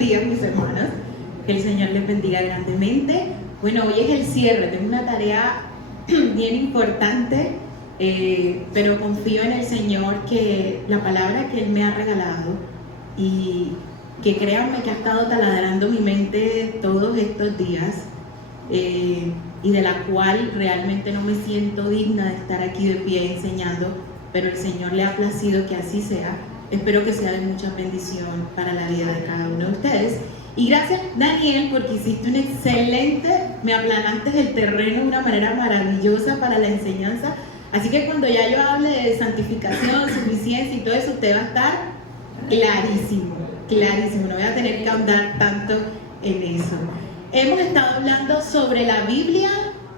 días, mis hermanas. Que el Señor les bendiga grandemente. Bueno, hoy es el cierre, tengo una tarea bien importante, pero confío en el Señor que la palabra que Él me ha regalado y que créanme que ha estado taladrando mi mente todos estos días y de la cual realmente no me siento digna de estar aquí de pie enseñando, pero el Señor le ha placido que así sea. Espero que sea de mucha bendición para la vida de cada uno de ustedes. Y gracias, Daniel, porque hiciste un excelente, me aplanaste el terreno de una manera maravillosa para la enseñanza. Así que cuando ya yo hable de santificación, suficiencia y todo eso, usted va a estar clarísimo, clarísimo. No voy a tener que ahondar tanto en eso. Hemos estado hablando sobre la Biblia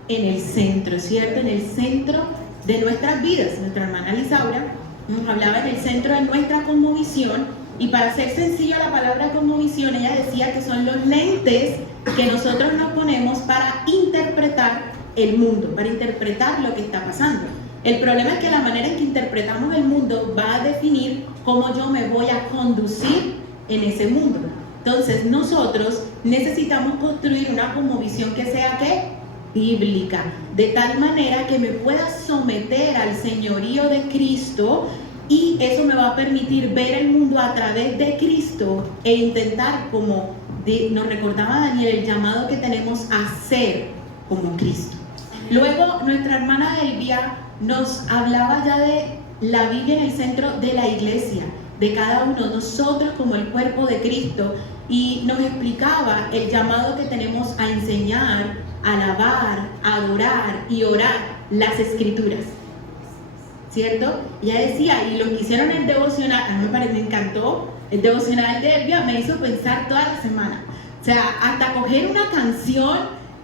en el centro, ¿cierto? En el centro de nuestras vidas. Nuestra hermana Lisaura nos hablaba en el centro de nuestra cosmovisión. Y para hacer sencillo la palabra cosmovisión, ella decía que son los lentes que nosotros nos ponemos para interpretar el mundo, para interpretar lo que está pasando. El problema es que la manera en que interpretamos el mundo va a definir cómo yo me voy a conducir en ese mundo. Entonces nosotros necesitamos construir una cosmovisión que sea ¿qué? Bíblica, de tal manera que me pueda someter al señorío de Cristo. Y eso me va a permitir ver el mundo a través de Cristo e intentar, como nos recordaba Daniel, el llamado que tenemos a ser como Cristo. Luego, nuestra hermana Elvia nos hablaba ya de la Biblia en el centro de la iglesia, de cada uno de nosotros como el cuerpo de Cristo, y nos explicaba el llamado que tenemos a enseñar, alabar, adorar y orar las Escrituras. ¿Cierto? Ella decía, y los que hicieron el devocional, a mí me encantó, el devocional de Elvia me hizo pensar toda la semana. O sea, hasta coger una canción,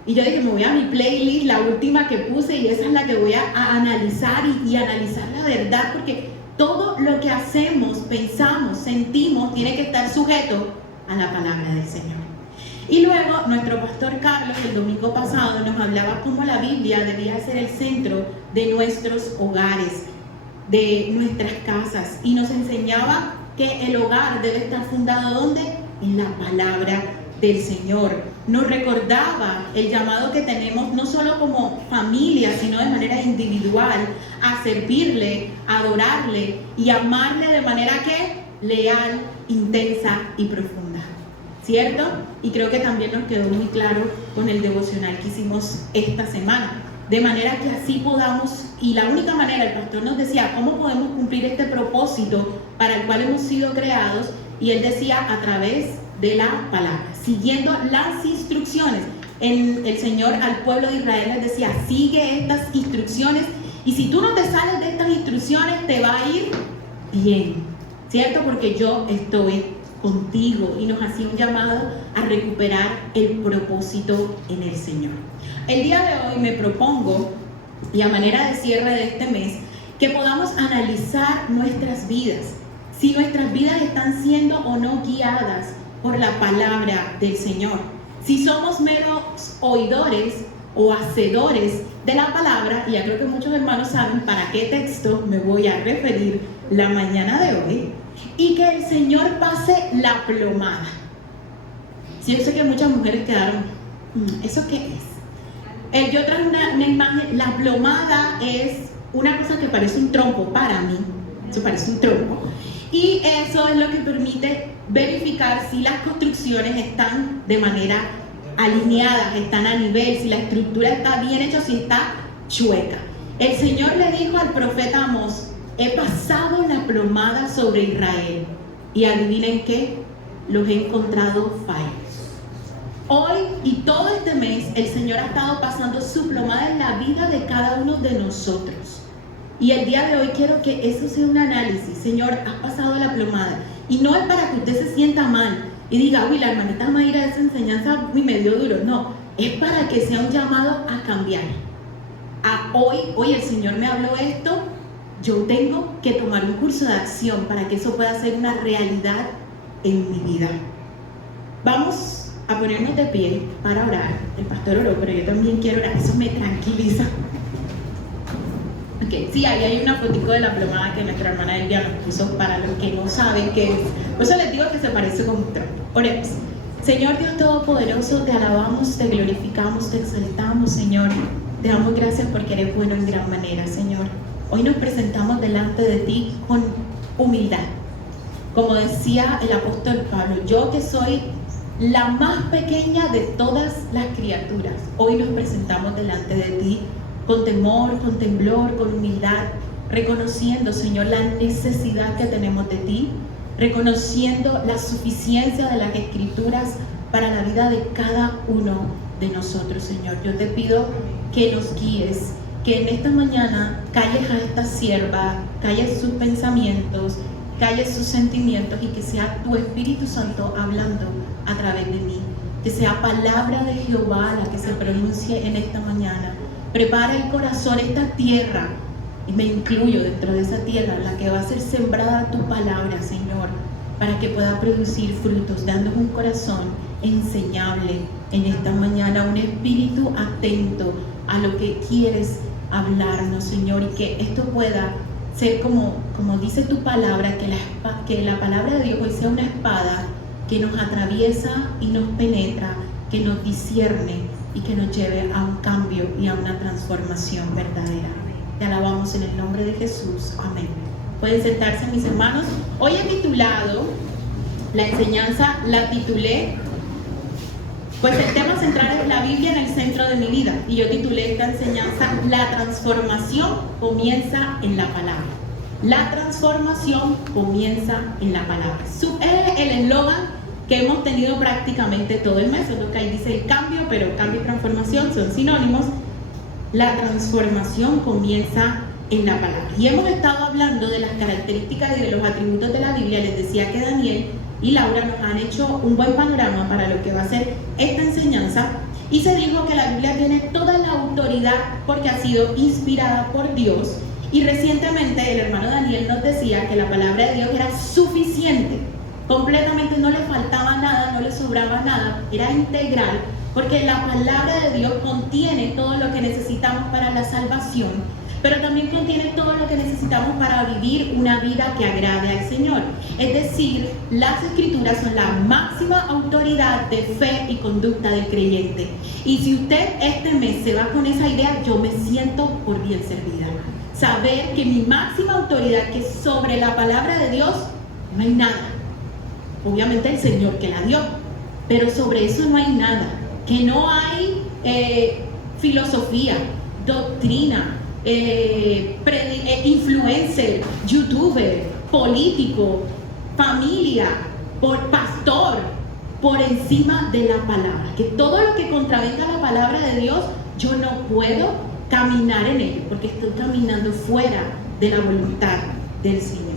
y yo dije, me voy a mi playlist, la última que puse, y esa es la que voy a analizar y analizar la verdad, porque todo lo que hacemos, pensamos, sentimos, tiene que estar sujeto a la palabra del Señor. Y luego, nuestro pastor Carlos, el domingo pasado, nos hablaba cómo la Biblia debía ser el centro de nuestros hogares, de nuestras casas, y nos enseñaba que el hogar debe estar fundado ¿dónde? En la palabra del Señor. Nos recordaba el llamado que tenemos no solo como familia, sino de manera individual, a servirle, a adorarle y amarle de manera que leal, intensa y profunda, ¿cierto? Y creo que también nos quedó muy claro con el devocional que hicimos esta semana. De manera que así podamos, y la única manera, el pastor nos decía, ¿cómo podemos cumplir este propósito para el cual hemos sido creados? Y él decía, a través de la palabra, siguiendo las instrucciones. El Señor al pueblo de Israel les decía, sigue estas instrucciones, y si tú no te sales de estas instrucciones, te va a ir bien, ¿cierto? Porque yo estoy contigo, y nos hacía un llamado a recuperar el propósito en el Señor. El día de hoy me propongo, y a manera de cierre de este mes, que podamos analizar nuestras vidas, si nuestras vidas están siendo o no guiadas por la palabra del Señor, si somos meros oidores o hacedores de la palabra. Y ya creo que muchos hermanos saben para qué texto me voy a referir la mañana de hoy, y que el Señor pase la plomada. Sí, yo sé que muchas mujeres quedaron, ¿eso qué es? Yo traje una imagen. La plomada es una cosa que parece un trompo para mí, eso parece un trompo, y eso es lo que permite verificar si las construcciones están de manera alineadas, están a nivel, si la estructura está bien hecha o si está chueca. El Señor le dijo al profeta Amós, he pasado la plomada sobre Israel, y adivinen qué, los he encontrado fallos. Hoy y todo este mes el Señor ha estado pasando su plomada en la vida de cada uno de nosotros, y el día de hoy quiero que eso sea un análisis. Señor, has pasado la plomada, y no es para que usted se sienta mal y diga, uy, la hermanita Mayra, esa enseñanza me dio duro. No, es para que sea un llamado a cambiar. Hoy el Señor me habló esto, yo tengo que tomar un curso de acción para que eso pueda ser una realidad en mi vida. Vamos a ponernos de pie para orar. El pastor oró, pero yo también quiero orar, eso me tranquiliza. Ok, sí, ahí hay una fotico de la plomada que nuestra hermana Elvia nos puso para los que no saben qué es. Por eso les digo que se parece con un trompo. Oremos. Señor Dios Todopoderoso, te alabamos, te glorificamos, te exaltamos, Señor. Te damos gracias porque eres bueno en gran manera, Señor. Hoy nos presentamos delante de ti con humildad. Como decía el apóstol Pablo, yo que soy la más pequeña de todas las criaturas, hoy nos presentamos delante de ti con temor, con temblor, con humildad, reconociendo, Señor, la necesidad que tenemos de ti, reconociendo la suficiencia de las Escrituras para la vida de cada uno de nosotros, Señor. Yo te pido que nos guíes, que en esta mañana calles a esta sierva, calles sus pensamientos, calles sus sentimientos y que sea tu Espíritu Santo hablando a través de mí. Que sea palabra de Jehová la que se pronuncie en esta mañana. Prepara el corazón, esta tierra, y me incluyo dentro de esa tierra, la que va a ser sembrada tu palabra, Señor, para que pueda producir frutos, dándonos un corazón enseñable en esta mañana, un espíritu atento a lo que quieres hablarnos, Señor, y que esto pueda ser como dice tu palabra, que la palabra de Dios hoy sea una espada que nos atraviesa y nos penetra, que nos discierne y que nos lleve a un cambio y a una transformación verdadera. Te alabamos en el nombre de Jesús. Amén. Pueden sentarse, mis hermanos. Hoy he titulado la enseñanza, la titulé, pues el tema central es la Biblia en el centro de mi vida. Y yo titulé esta enseñanza, la transformación comienza en la palabra. La transformación comienza en la palabra. Es el eslogan que hemos tenido prácticamente todo el mes. Es lo que ahí dice el cambio, pero cambio y transformación son sinónimos. La transformación comienza en la palabra. Y hemos estado hablando de las características y de los atributos de la Biblia. Les decía que Daniel y Laura nos han hecho un buen panorama para lo que va a ser esta enseñanza. Y se dijo que la Biblia tiene toda la autoridad porque ha sido inspirada por Dios. Y recientemente el hermano Daniel nos decía que la palabra de Dios era suficiente. Completamente no le faltaba nada, no le sobraba nada, era integral. Porque la palabra de Dios contiene todo lo que necesitamos para la salvación, pero también contiene todo lo que necesitamos para vivir una vida que agrade al Señor. Es decir, las Escrituras son la máxima autoridad de fe y conducta del creyente. Y si usted este mes se va con esa idea, yo me siento por bien servida. Saber que mi máxima autoridad, que sobre la palabra de Dios, no hay nada. Obviamente el Señor que la dio, pero sobre eso no hay nada. Que no hay filosofía, doctrina, influencer, youtuber, político, familia, pastor, por encima de la palabra. Que todo lo que contravenga la palabra de Dios, yo no puedo caminar en ello, porque estoy caminando fuera de la voluntad del Señor.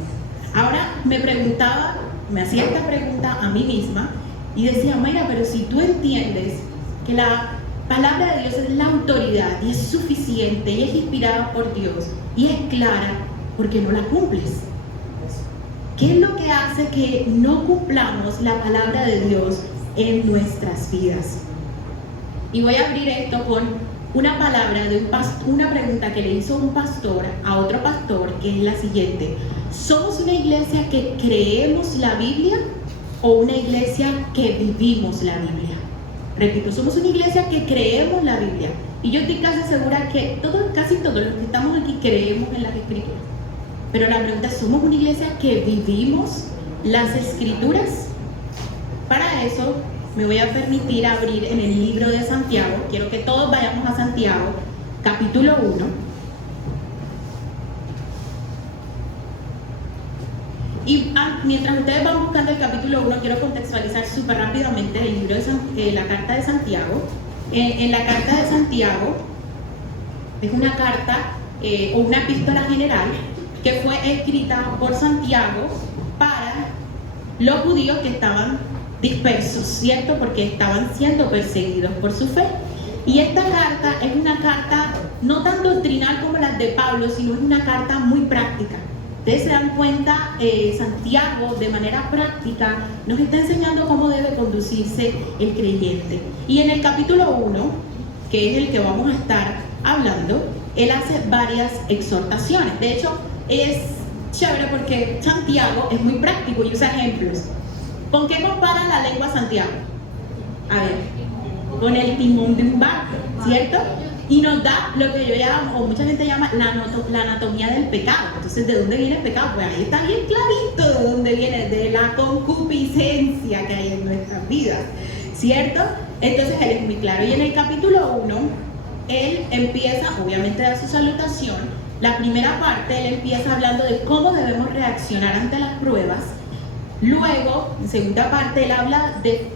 Ahora me hacía esta pregunta a mí misma y decía, Mayra, pero si tú entiendes que la palabra de Dios es la autoridad y es suficiente y es inspirada por Dios y es clara, ¿por qué no la cumples? ¿Qué es lo que hace que no cumplamos la palabra de Dios en nuestras vidas? Y voy a abrir esto con una palabra de una pregunta que le hizo un pastor a otro pastor, que es la siguiente: ¿somos una iglesia que creemos la Biblia o una iglesia que vivimos la Biblia? Repito, somos una iglesia que creemos la Biblia. Y yo estoy casi segura que casi todos los que estamos aquí creemos en las Escrituras. Pero la pregunta es, ¿somos una iglesia que vivimos las Escrituras? Para eso me voy a permitir abrir en el libro de Santiago. Quiero que todos vayamos a Santiago, capítulo 1. Y mientras ustedes van buscando el capítulo 1, quiero contextualizar súper rápidamente el libro de la carta de Santiago. En la carta de Santiago es una carta o una epístola general que fue escrita por Santiago para los judíos que estaban dispersos, ¿cierto? Porque estaban siendo perseguidos por su fe. Y esta carta es una carta no tan doctrinal como las de Pablo, sino es una carta muy práctica. Ustedes se dan cuenta, Santiago de manera práctica nos está enseñando cómo debe conducirse el creyente. Y en el capítulo 1, que es el que vamos a estar hablando, él hace varias exhortaciones. De hecho, es chévere porque Santiago es muy práctico y usa ejemplos. ¿Con qué compara la lengua Santiago? A ver, con el timón de un barco, ¿cierto? Y nos da lo que yo llamo, o mucha gente llama, la anatomía del pecado. Entonces, ¿de dónde viene el pecado? Pues ahí está bien clarito de dónde viene, de la concupiscencia que hay en nuestras vidas, ¿cierto? Entonces, él es muy claro. Y en el capítulo 1, él empieza, obviamente da su salutación. La primera parte, él empieza hablando de cómo debemos reaccionar ante las pruebas. Luego, en segunda parte, él habla de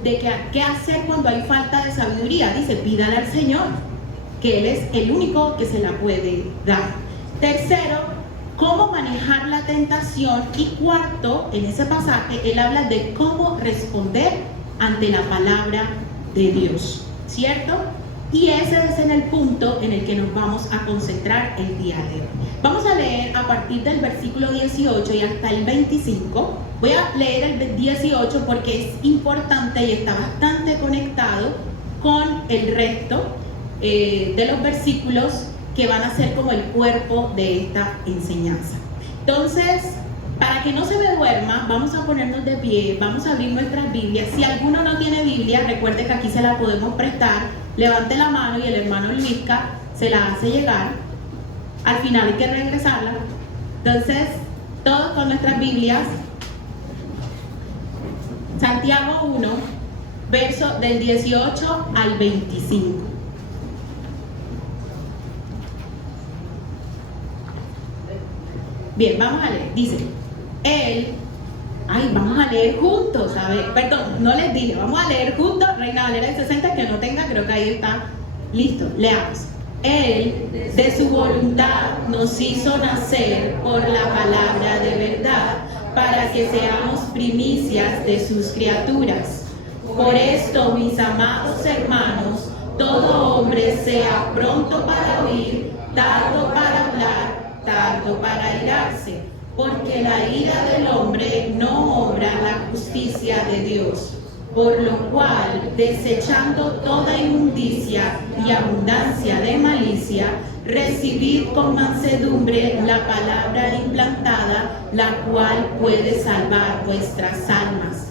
qué hacer cuando hay falta de sabiduría. Dice, pídale al Señor, que Él es el único que se la puede dar. Tercero, cómo manejar la tentación. Y cuarto, en ese pasaje, él habla de cómo responder ante la palabra de Dios, ¿cierto? Y ese es en el punto en el que nos vamos a concentrar el día de hoy. Vamos a leer a partir del versículo 18 y hasta el 25. Voy a leer el 18 porque es importante y está bastante conectado con el resto de los versículos que van a ser como el cuerpo de esta enseñanza. Entonces, para que no se me duerma, vamos a ponernos de pie, vamos a abrir nuestras Biblias. Si alguno no tiene Biblia, recuerde que aquí se la podemos prestar. Levante la mano y el hermano Luisca se la hace llegar. Al final hay que regresarla. Entonces, todos con nuestras Biblias. Santiago 1, verso del 18 al 25. Bien, vamos a leer. Dice, vamos a leer juntos. A ver, perdón, no les dije, vamos a leer juntos. Reina Valera del 60, que no tenga, creo que ahí está. Listo, leamos. Él, de su voluntad, nos hizo nacer por la palabra de verdad, para que seamos primicias de sus criaturas. Por esto, mis amados hermanos, todo hombre sea pronto para oír, tardo para hablar, tardo para irarse, porque la ira del hombre no obra la justicia de Dios. Por lo cual, desechando toda inmundicia y abundancia de malicia, recibid con mansedumbre la palabra implantada, la cual puede salvar vuestras almas.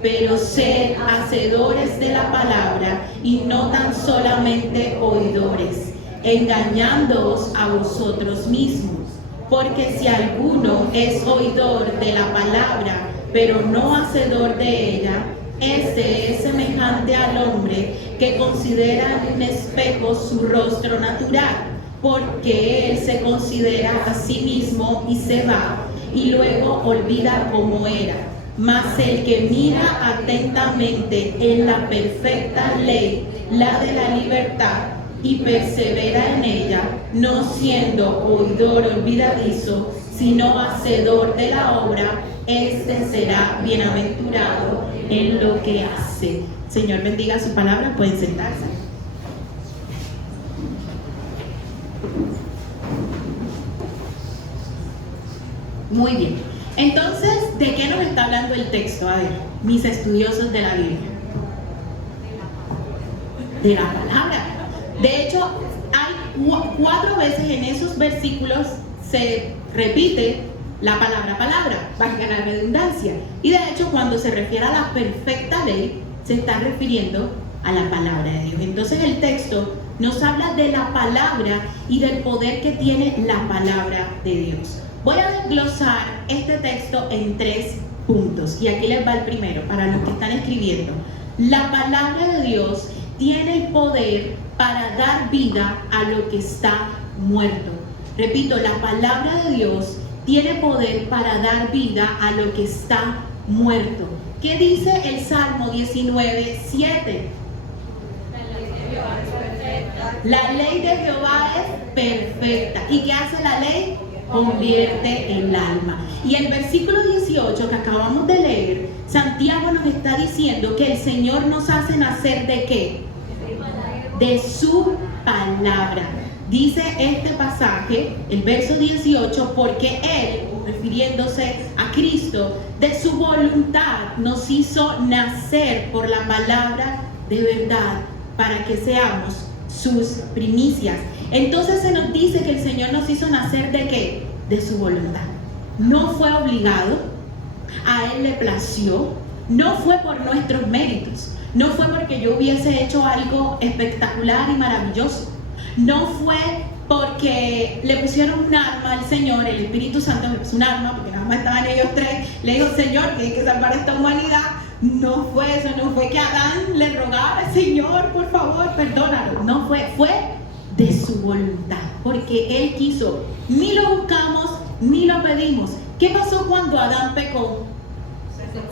Pero sed hacedores de la palabra y no tan solamente oidores, engañándoos a vosotros mismos. Porque si alguno es oidor de la palabra, pero no hacedor de ella, este es semejante al hombre que considera en un espejo su rostro natural, porque él se considera a sí mismo y se va, y luego olvida cómo era. Mas el que mira atentamente en la perfecta ley, la de la libertad, y persevera en ella, no siendo oidor olvidadizo, sino hacedor de la obra, este será bienaventurado en lo que hace. Señor, bendiga su palabra. Pueden sentarse. Muy bien. Entonces, ¿de qué nos está hablando el texto? A ver, mis estudiosos de la Biblia. De la palabra. De hecho, hay 4 veces en esos versículos se repite la palabra, valga la redundancia. Y de hecho, cuando se refiere a la perfecta ley, se está refiriendo a la palabra de Dios. Entonces el texto nos habla de la palabra y del poder que tiene la palabra de Dios. Voy a desglosar este texto en 3 puntos. Y aquí les va el primero, para los que están escribiendo. La palabra de Dios tiene el poder para dar vida a lo que está muerto. Repito, la palabra de Dios tiene poder para dar vida a lo que está muerto. ¿Qué dice el Salmo 19:7? La ley de Jehová es perfecta. ¿Y qué hace la ley? Convierte el alma. Y el versículo 18 que acabamos de leer, Santiago nos está diciendo que el Señor nos hace nacer ¿de qué? De su palabra. Dice este pasaje, el verso 18, porque Él, refiriéndose a Cristo, de su voluntad nos hizo nacer por la palabra de verdad, para que seamos sus primicias. Entonces se nos dice que el Señor nos hizo nacer ¿de qué? De su voluntad. No fue obligado, a Él le plació, no fue por nuestros méritos, no fue porque yo hubiese hecho algo espectacular y maravilloso, no fue porque le pusieron un arma al Señor, el Espíritu Santo le puso un arma, porque nada más estaban ellos tres, le dijo, Señor, tienes que salvar a esta humanidad. No fue eso, no fue que Adán le rogara, Señor, por favor, perdónalo. No fue de su voluntad, porque Él quiso. Ni lo buscamos, ni lo pedimos. ¿Qué pasó cuando Adán pecó?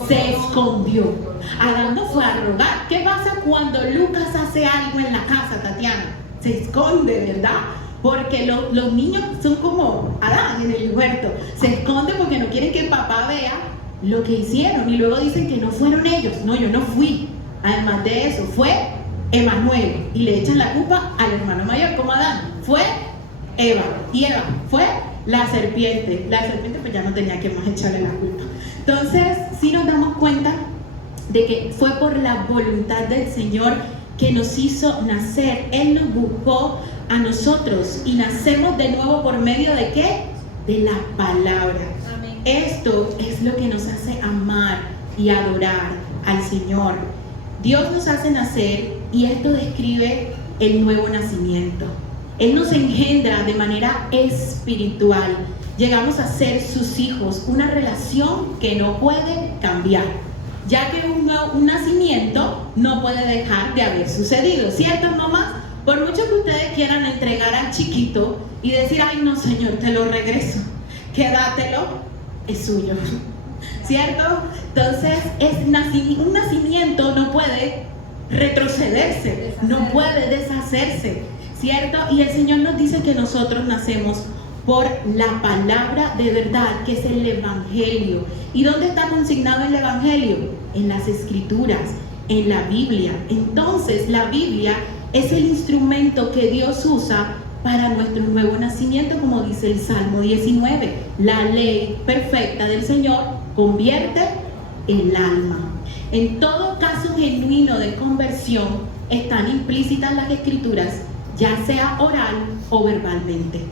Se escondió. Adán no fue a rogar. ¿Qué pasa cuando Lucas hace algo en la casa, Tatiana? Se esconde, ¿verdad? Porque los niños son como Adán en el huerto. Se esconden porque no quieren que el papá vea lo que hicieron. Y luego dicen que no fueron ellos. No, yo no fui. Además de eso, fue Emanuel. Y le echan la culpa al hermano mayor, como Adán. Fue Eva. Y Eva fue la serpiente. La serpiente pues ya no tenía que más echarle la culpa. Entonces, sí nos damos cuenta de que fue por la voluntad del Señor que nos hizo nacer. Él nos buscó a nosotros y nacemos de nuevo por medio de ¿qué? De la palabra. Amén. Esto es lo que nos hace amar y adorar al Señor. Dios nos hace nacer y esto describe el nuevo nacimiento. Él nos engendra de manera espiritual. Llegamos a ser sus hijos, una relación que no puede cambiar, ya que un nacimiento no puede dejar de haber sucedido, ¿cierto, mamás? Por mucho que ustedes quieran entregar al chiquito y decir, ay no, Señor, te lo regreso, quédatelo, es suyo, ¿cierto? Entonces, un nacimiento no puede retrocederse, no puede deshacerse, ¿cierto? Y el Señor nos dice que nosotros nacemos por la palabra de verdad, que es el Evangelio. ¿Y dónde está consignado el Evangelio? En las Escrituras, en la Biblia. Entonces, la Biblia es el instrumento que Dios usa para nuestro nuevo nacimiento, como dice el Salmo 19. La ley perfecta del Señor convierte el alma. En todo caso genuino de conversión están implícitas las Escrituras, ya sea oral o verbalmente.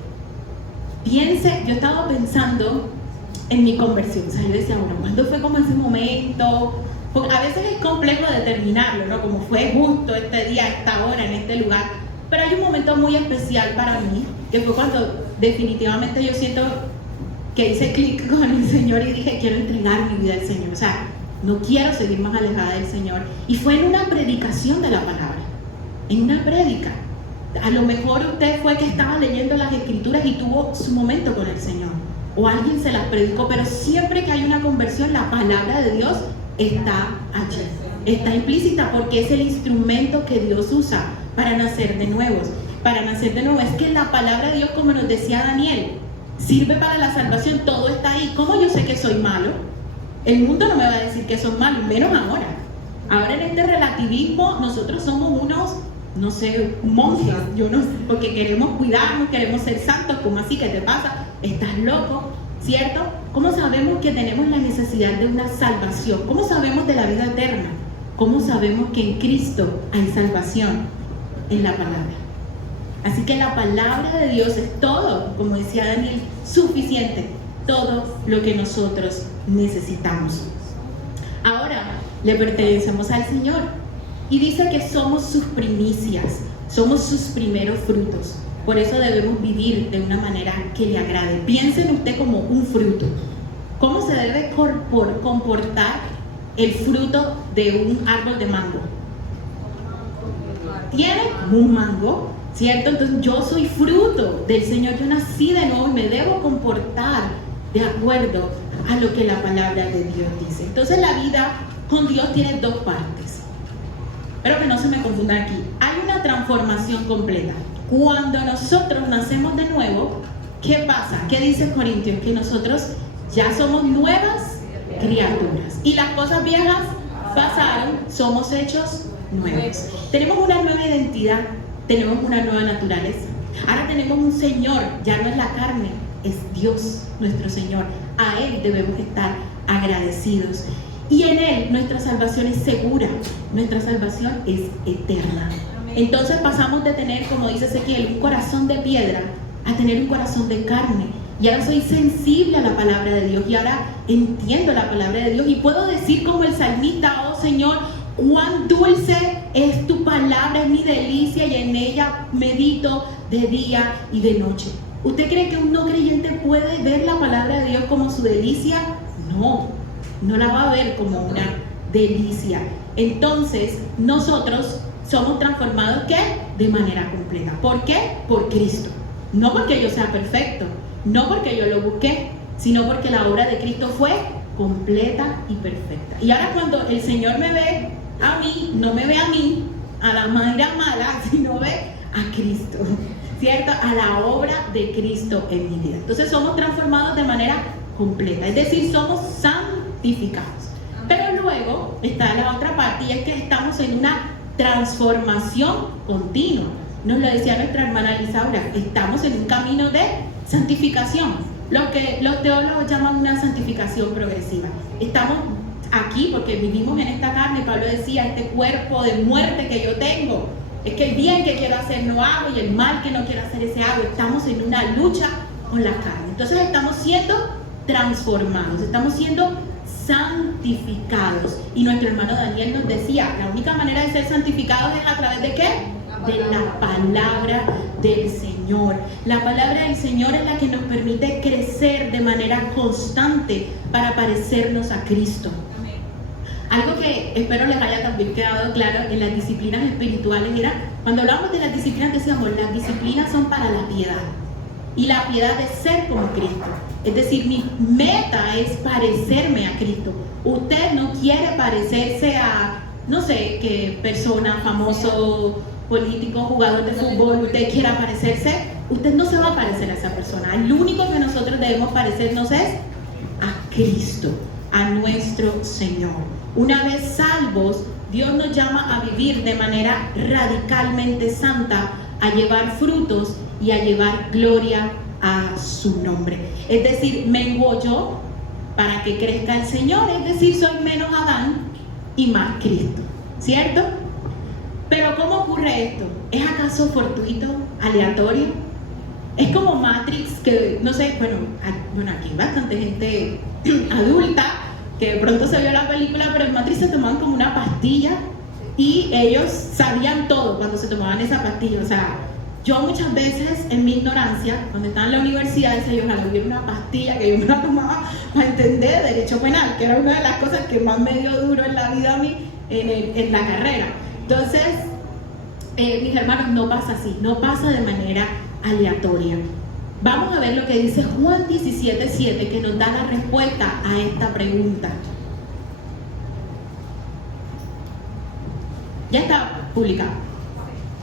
Piense, yo estaba pensando en mi conversión, o sea, yo decía, bueno, ¿cuándo fue como ese momento? Porque a veces es complejo determinarlo, ¿no? Como fue justo este día, esta hora, en este lugar. Pero hay un momento muy especial para mí, que fue cuando definitivamente yo siento que hice clic con el Señor y dije, quiero entregar mi vida al Señor. O sea, no quiero seguir más alejada del Señor. Y fue en una predicación de la palabra, en una prédica. A lo mejor usted fue que estaba leyendo las Escrituras y tuvo su momento con el Señor, o alguien se las predicó, pero siempre que hay una conversión, la palabra de Dios está allí, está implícita, porque es el instrumento que Dios usa para nacer de nuevo. Para nacer de nuevo, es que la palabra de Dios, como nos decía Daniel, sirve para la salvación, todo está ahí. ¿Cómo yo sé que soy malo? El mundo no me va a decir que soy malo, menos ahora. Ahora en este relativismo, nosotros somos unos, no sé, monjes, yo no sé, porque queremos cuidarnos, queremos ser santos. ¿Cómo así? ¿Qué te pasa? ¿Estás loco? ¿Cierto? ¿Cómo sabemos que tenemos la necesidad de una salvación? ¿Cómo sabemos de la vida eterna? ¿Cómo sabemos que en Cristo hay salvación? En la palabra. Así que la palabra de Dios es todo, como decía Daniel, suficiente, todo lo que nosotros necesitamos. Ahora le pertenecemos al Señor y dice que somos sus primicias, somos sus primeros frutos. Por eso debemos vivir de una manera que le agrade. Piensen usted como un fruto. ¿Cómo se debe comportar el fruto de un árbol de mango? Tiene un mango, ¿cierto? Entonces yo soy fruto del Señor, yo nací de nuevo y me debo comportar de acuerdo a lo que la palabra de Dios dice. Entonces la vida con Dios tiene dos partes. Espero que no se me confunda aquí. Hay una transformación completa. Cuando nosotros nacemos de nuevo, ¿qué pasa? ¿Qué dice Corintios? Que nosotros ya somos nuevas criaturas. Y las cosas viejas pasaron, somos hechos nuevos. Tenemos una nueva identidad, tenemos una nueva naturaleza. Ahora tenemos un Señor, ya no es la carne, es Dios, nuestro Señor. A Él debemos estar agradecidos. Y en Él nuestra salvación es segura, nuestra salvación es eterna. Entonces pasamos de tener, como dice Ezequiel, un corazón de piedra a tener un corazón de carne. Y ahora soy sensible a la palabra de Dios. Y ahora entiendo la palabra de Dios. Y puedo decir como el salmista: oh Señor, cuán dulce es tu palabra, es mi delicia, y en ella medito de día y de noche. ¿Usted cree que un no creyente puede ver la palabra de Dios como su delicia? No, no la va a ver como una delicia. Entonces, nosotros somos transformados, ¿qué? De manera completa. ¿Por qué? Por Cristo. No porque yo sea perfecto, no porque yo lo busqué, sino porque la obra de Cristo fue completa y perfecta. Y ahora cuando el Señor me ve a mí, no me ve a mí, a la manera mala, sino ve a Cristo, ¿cierto? A la obra de Cristo en mi vida. Entonces somos transformados de manera completa, es decir, somos santificados. Pero luego está la otra parte, y es que estamos en una transformación continua. Nos lo decía nuestra hermana Lisaura, estamos en un camino de santificación, lo que los teólogos llaman una santificación progresiva. Estamos aquí porque vivimos en esta carne. Pablo decía: este cuerpo de muerte que yo tengo, es que el bien que quiero hacer no hago, y el mal que no quiero hacer ese hago. Estamos en una lucha con la carne. Entonces estamos siendo transformados, estamos siendo santificados. Y nuestro hermano Daniel nos decía: la única manera de ser santificados es a través de ¿qué? De la palabra del Señor. La palabra del Señor es la que nos permite crecer de manera constante para parecernos a Cristo. Algo que espero les haya también quedado claro en las disciplinas espirituales era, cuando hablamos de las disciplinas, decíamos: las disciplinas son para la piedad, y la piedad es ser como Cristo. Es decir, mi meta es parecerme a Cristo. Usted no quiere parecerse a, no sé, qué persona, famoso, político, jugador de fútbol, usted quiera parecerse, usted no se va a parecer a esa persona. El único que nosotros debemos parecernos es a Cristo, a nuestro Señor. Una vez salvos, Dios nos llama a vivir de manera radicalmente santa, a llevar frutos y a llevar gloria a su nombre. Es decir, menguo yo para que crezca el Señor, es decir, soy menos Adán y más Cristo, ¿cierto? Pero ¿cómo ocurre esto? ¿Es acaso fortuito, aleatorio? Es como Matrix, que no sé, bueno, aquí hay bastante gente adulta que de pronto se vio la película, pero en Matrix se tomaban como una pastilla y ellos sabían todo cuando se tomaban esa pastilla. O sea, yo muchas veces en mi ignorancia, cuando estaba en la universidad, decía: yo ojalá hubiera una pastilla que yo me la tomaba para entender derecho penal, que era una de las cosas que más me dio duro en la vida a mí en la carrera. Entonces, mis hermanos, no pasa así, no pasa de manera aleatoria. Vamos a ver lo que dice Juan 17:7, que nos da la respuesta a esta pregunta. Ya está publicado.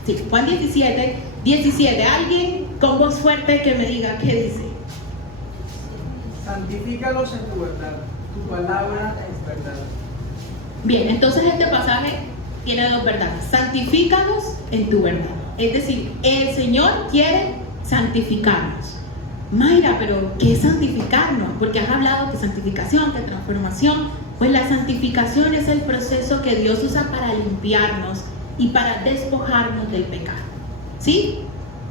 Sí, Juan 17:17. Alguien con voz fuerte que me diga qué dice. Santifícalos en tu verdad, tu palabra es verdad. Bien, entonces este pasaje tiene dos verdades. Santifícalos en tu verdad. Es decir, el Señor quiere santificarnos. Mayra, pero ¿qué es santificarnos? Porque has hablado que santificación, que transformación. Pues la santificación es el proceso que Dios usa para limpiarnos y para despojarnos del pecado. ¿Sí?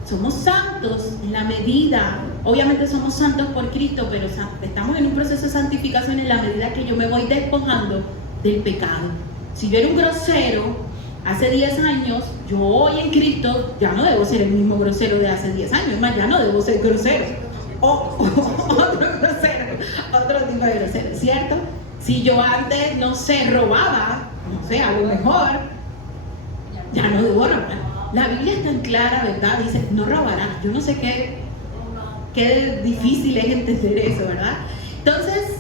Somos santos en la medida, obviamente somos santos por Cristo, pero estamos en un proceso de santificación en la medida que yo me voy despojando del pecado. Si yo era un grosero hace 10 años, yo hoy en Cristo ya no debo ser el mismo grosero de hace 10 años, es más, ya no debo ser grosero. Otro grosero, otro tipo de grosero, ¿cierto? Si yo antes, no sé, robaba, no sé, a lo mejor, ya no debo robar. La Biblia es tan clara, ¿verdad? Dice: no robarás. Yo no sé qué difícil es entender eso, ¿verdad? Entonces,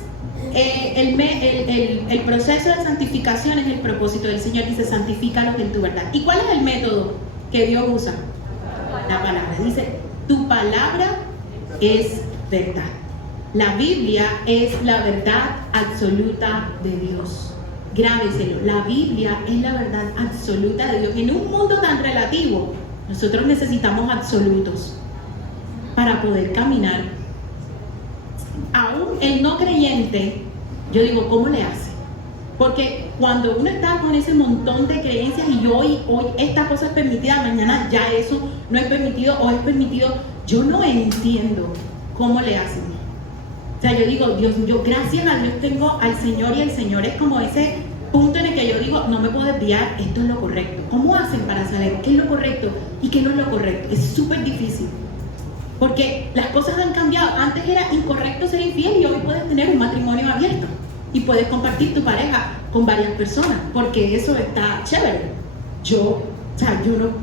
el proceso de santificación es el propósito del Señor. Dice: santifícalos en tu verdad. ¿Y cuál es el método que Dios usa? La palabra. Dice: tu palabra es verdad. La Biblia es la verdad absoluta de Dios. Grábeselo, la Biblia es la verdad absoluta de Dios. En un mundo tan relativo, nosotros necesitamos absolutos para poder caminar. Aún el no creyente, yo digo, ¿cómo le hace? Porque cuando uno está con ese montón de creencias y hoy esta cosa es permitida, mañana ya eso no es permitido o es permitido, yo no entiendo ¿cómo le hacen? O sea, yo digo, Dios, yo gracias a Dios tengo al Señor, y el Señor es como ese punto en el que yo digo, no me puedo desviar, esto es lo correcto. ¿Cómo hacen para saber qué es lo correcto y qué no es lo correcto? Es súper difícil, porque las cosas han cambiado. Antes era incorrecto ser infiel y hoy puedes tener un matrimonio abierto y puedes compartir tu pareja con varias personas, porque eso está chévere. Yo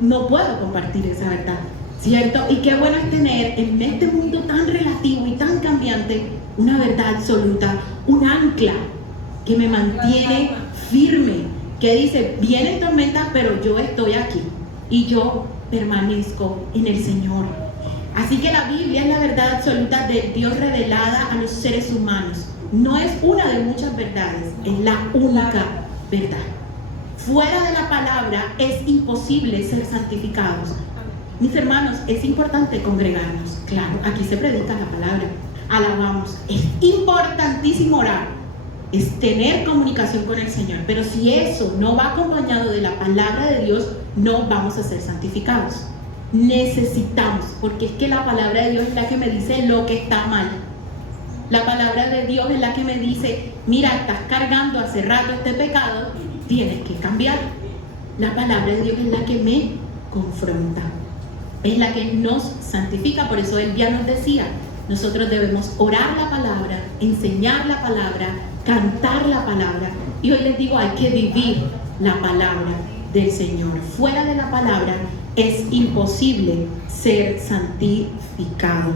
no puedo compartir esa verdad, ¿cierto? Y qué bueno es tener en este mundo tan relativo y tan cambiante una verdad absoluta, un ancla que me mantiene firme, que dice, vienen tormentas, pero yo estoy aquí y yo permanezco en el Señor. Así que la Biblia es la verdad absoluta de Dios revelada a los seres humanos. No es una de muchas verdades, es la única verdad. Fuera de la palabra es imposible ser santificados. Mis hermanos, es importante congregarnos. Claro, aquí se predica la palabra, alabamos. Es importantísimo orar, es tener comunicación con el Señor. Pero si eso no va acompañado de la palabra de Dios, no vamos a ser santificados. Necesitamos, porque es que la palabra de Dios es la que me dice lo que está mal. La palabra de Dios es la que me dice, mira, estás cargando hace rato este pecado, tienes que cambiar. La palabra de Dios es la que me confronta, es la que nos santifica. Por eso Él ya nos decía, nosotros debemos orar la palabra, enseñar la palabra, cantar la palabra. Y hoy les digo, hay que vivir la palabra del Señor. Fuera de la palabra es imposible ser santificado.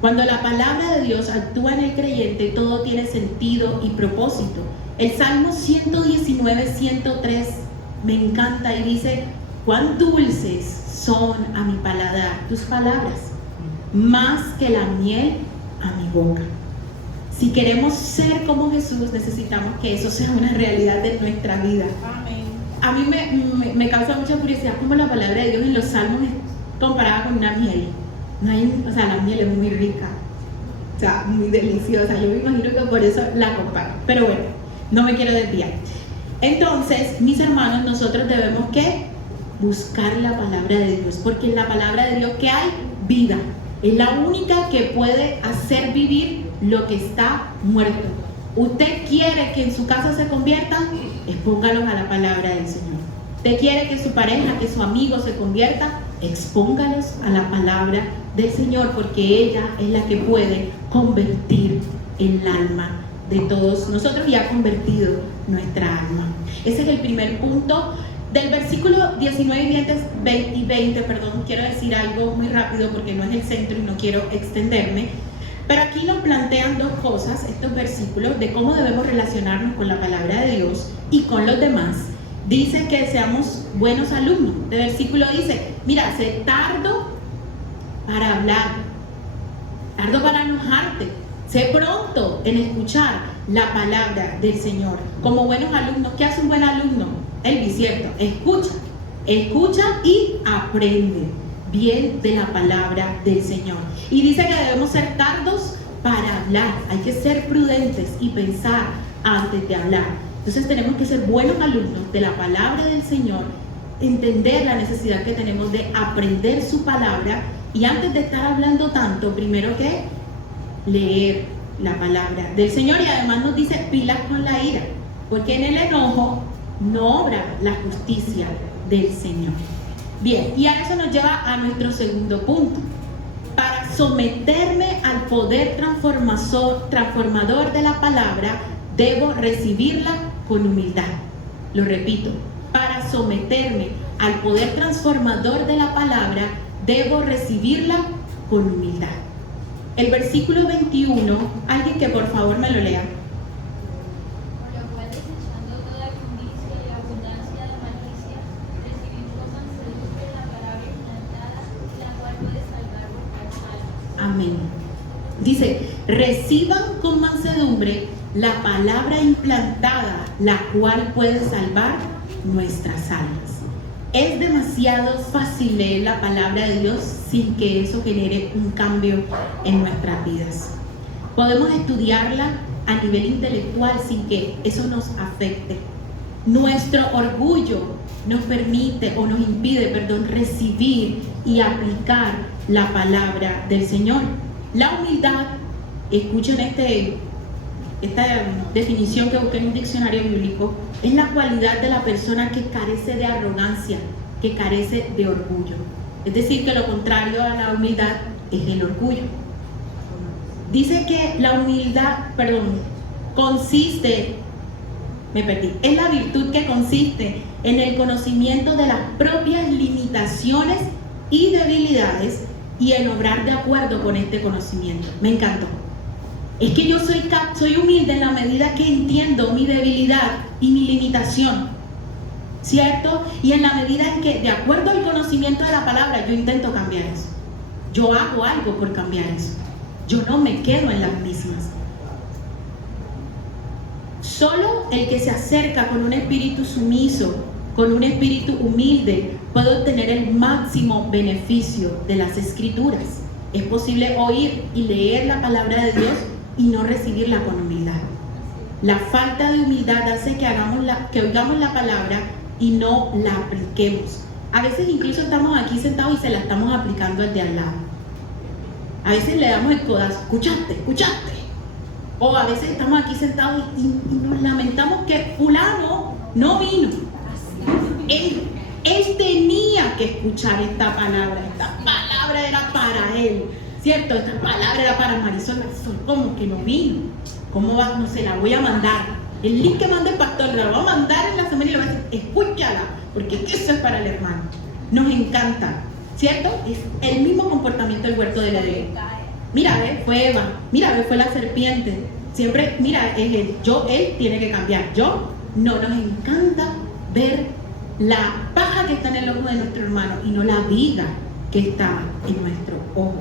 Cuando la palabra de Dios actúa en el creyente, todo tiene sentido y propósito. El Salmo 119, 103 me encanta y dice, cuán dulces son a mi paladar tus palabras, más que la miel a mi boca. Si queremos ser como Jesús, necesitamos que eso sea una realidad de nuestra vida. Amén. A mí me causa mucha curiosidad cómo la palabra de Dios en los Salmos es comparada con una miel. La miel es muy rica, o sea, muy deliciosa. Yo me imagino que por eso la comparo. Pero bueno, no me quiero desviar. Entonces, mis hermanos, nosotros debemos ¿qué? Buscar la palabra de Dios, porque en la palabra de Dios ¿qué hay? Vida. Es la única que puede hacer vivir lo que está muerto. Usted quiere que en su casa se conviertan, expóngalos a la palabra del Señor. Usted quiere que su pareja, que su amigo se convierta, expóngalos a la palabra del Señor, porque ella es la que puede convertir el alma de todos nosotros y ha convertido nuestra alma. Ese es el primer punto. Del versículo 19 y 20, quiero decir algo muy rápido porque no es el centro y no quiero extenderme. Pero aquí nos plantean dos cosas, estos versículos, de cómo debemos relacionarnos con la palabra de Dios y con los demás. Dice que seamos buenos alumnos. El versículo dice, mira, sé tardo para hablar, tardo para enojarte, sé pronto en escuchar la palabra del Señor. Como buenos alumnos, ¿qué hace un buen alumno? El bisiesto, escucha y aprende bien de la palabra del Señor. Y dice que debemos ser tardos para hablar, hay que ser prudentes y pensar antes de hablar. Entonces tenemos que ser buenos alumnos de la palabra del Señor, entender la necesidad que tenemos de aprender su palabra y antes de estar hablando tanto, primero que leer la palabra del Señor. Y además nos dice pilas con la ira, porque en el enojo no obra la justicia del Señor. Bien, y a eso nos lleva a nuestro segundo punto. Para someterme al poder transformador de la palabra, debo recibirla con humildad. Lo repito, para someterme al poder transformador de la palabra, debo recibirla con humildad. El versículo 21, alguien que por favor me lo lea. Amén. Dice, reciban con mansedumbre la palabra implantada, la cual puede salvar nuestras almas. Es demasiado fácil leer la palabra de Dios sin que eso genere un cambio en nuestras vidas. Podemos estudiarla a nivel intelectual sin que eso nos afecte. Nuestro orgullo nos permite o nos impide, recibir y aplicar la palabra del Señor. La humildad, escuchen esta definición que busqué en un diccionario bíblico, es la cualidad de la persona que carece de arrogancia, que carece de orgullo. Es decir, que lo contrario a la humildad es el orgullo. Dice que la humildad, es la virtud que consiste en el conocimiento de las propias limitaciones y debilidades y en obrar de acuerdo con este conocimiento. Me encantó. Es que yo soy humilde en la medida que entiendo mi debilidad y mi limitación, ¿cierto? Y en la medida en que, de acuerdo al conocimiento de la palabra, yo intento cambiar eso. Yo hago algo por cambiar eso. Yo no me quedo en las mismas. Solo el que se acerca con un espíritu sumiso, con un espíritu humilde, puede obtener el máximo beneficio de las Escrituras. Es posible oír y leer la palabra de Dios y no recibirla con humildad. La falta de humildad hace que oigamos la palabra y no la apliquemos. A veces incluso estamos aquí sentados y se la estamos aplicando al de al lado. A veces le damos el codazo, escuchaste. O a veces estamos aquí sentados y nos lamentamos que fulano no vino. Él tenía que escuchar esta palabra era para él, ¿cierto? Esta palabra era para Marisol, ¿cómo que no vino? ¿Cómo va? No se la voy a mandar. El link que manda el pastor la va a mandar en la semana y le va a decir, escúchala, porque eso es para el hermano. Nos encanta, ¿cierto? Es el mismo comportamiento del huerto del Edén. Mira, fue Eva, mira, fue la serpiente. Siempre, mira, es él tiene que cambiar. Nos encanta ver la paja que está en el ojo de nuestro hermano y no la viga que está en nuestro ojo.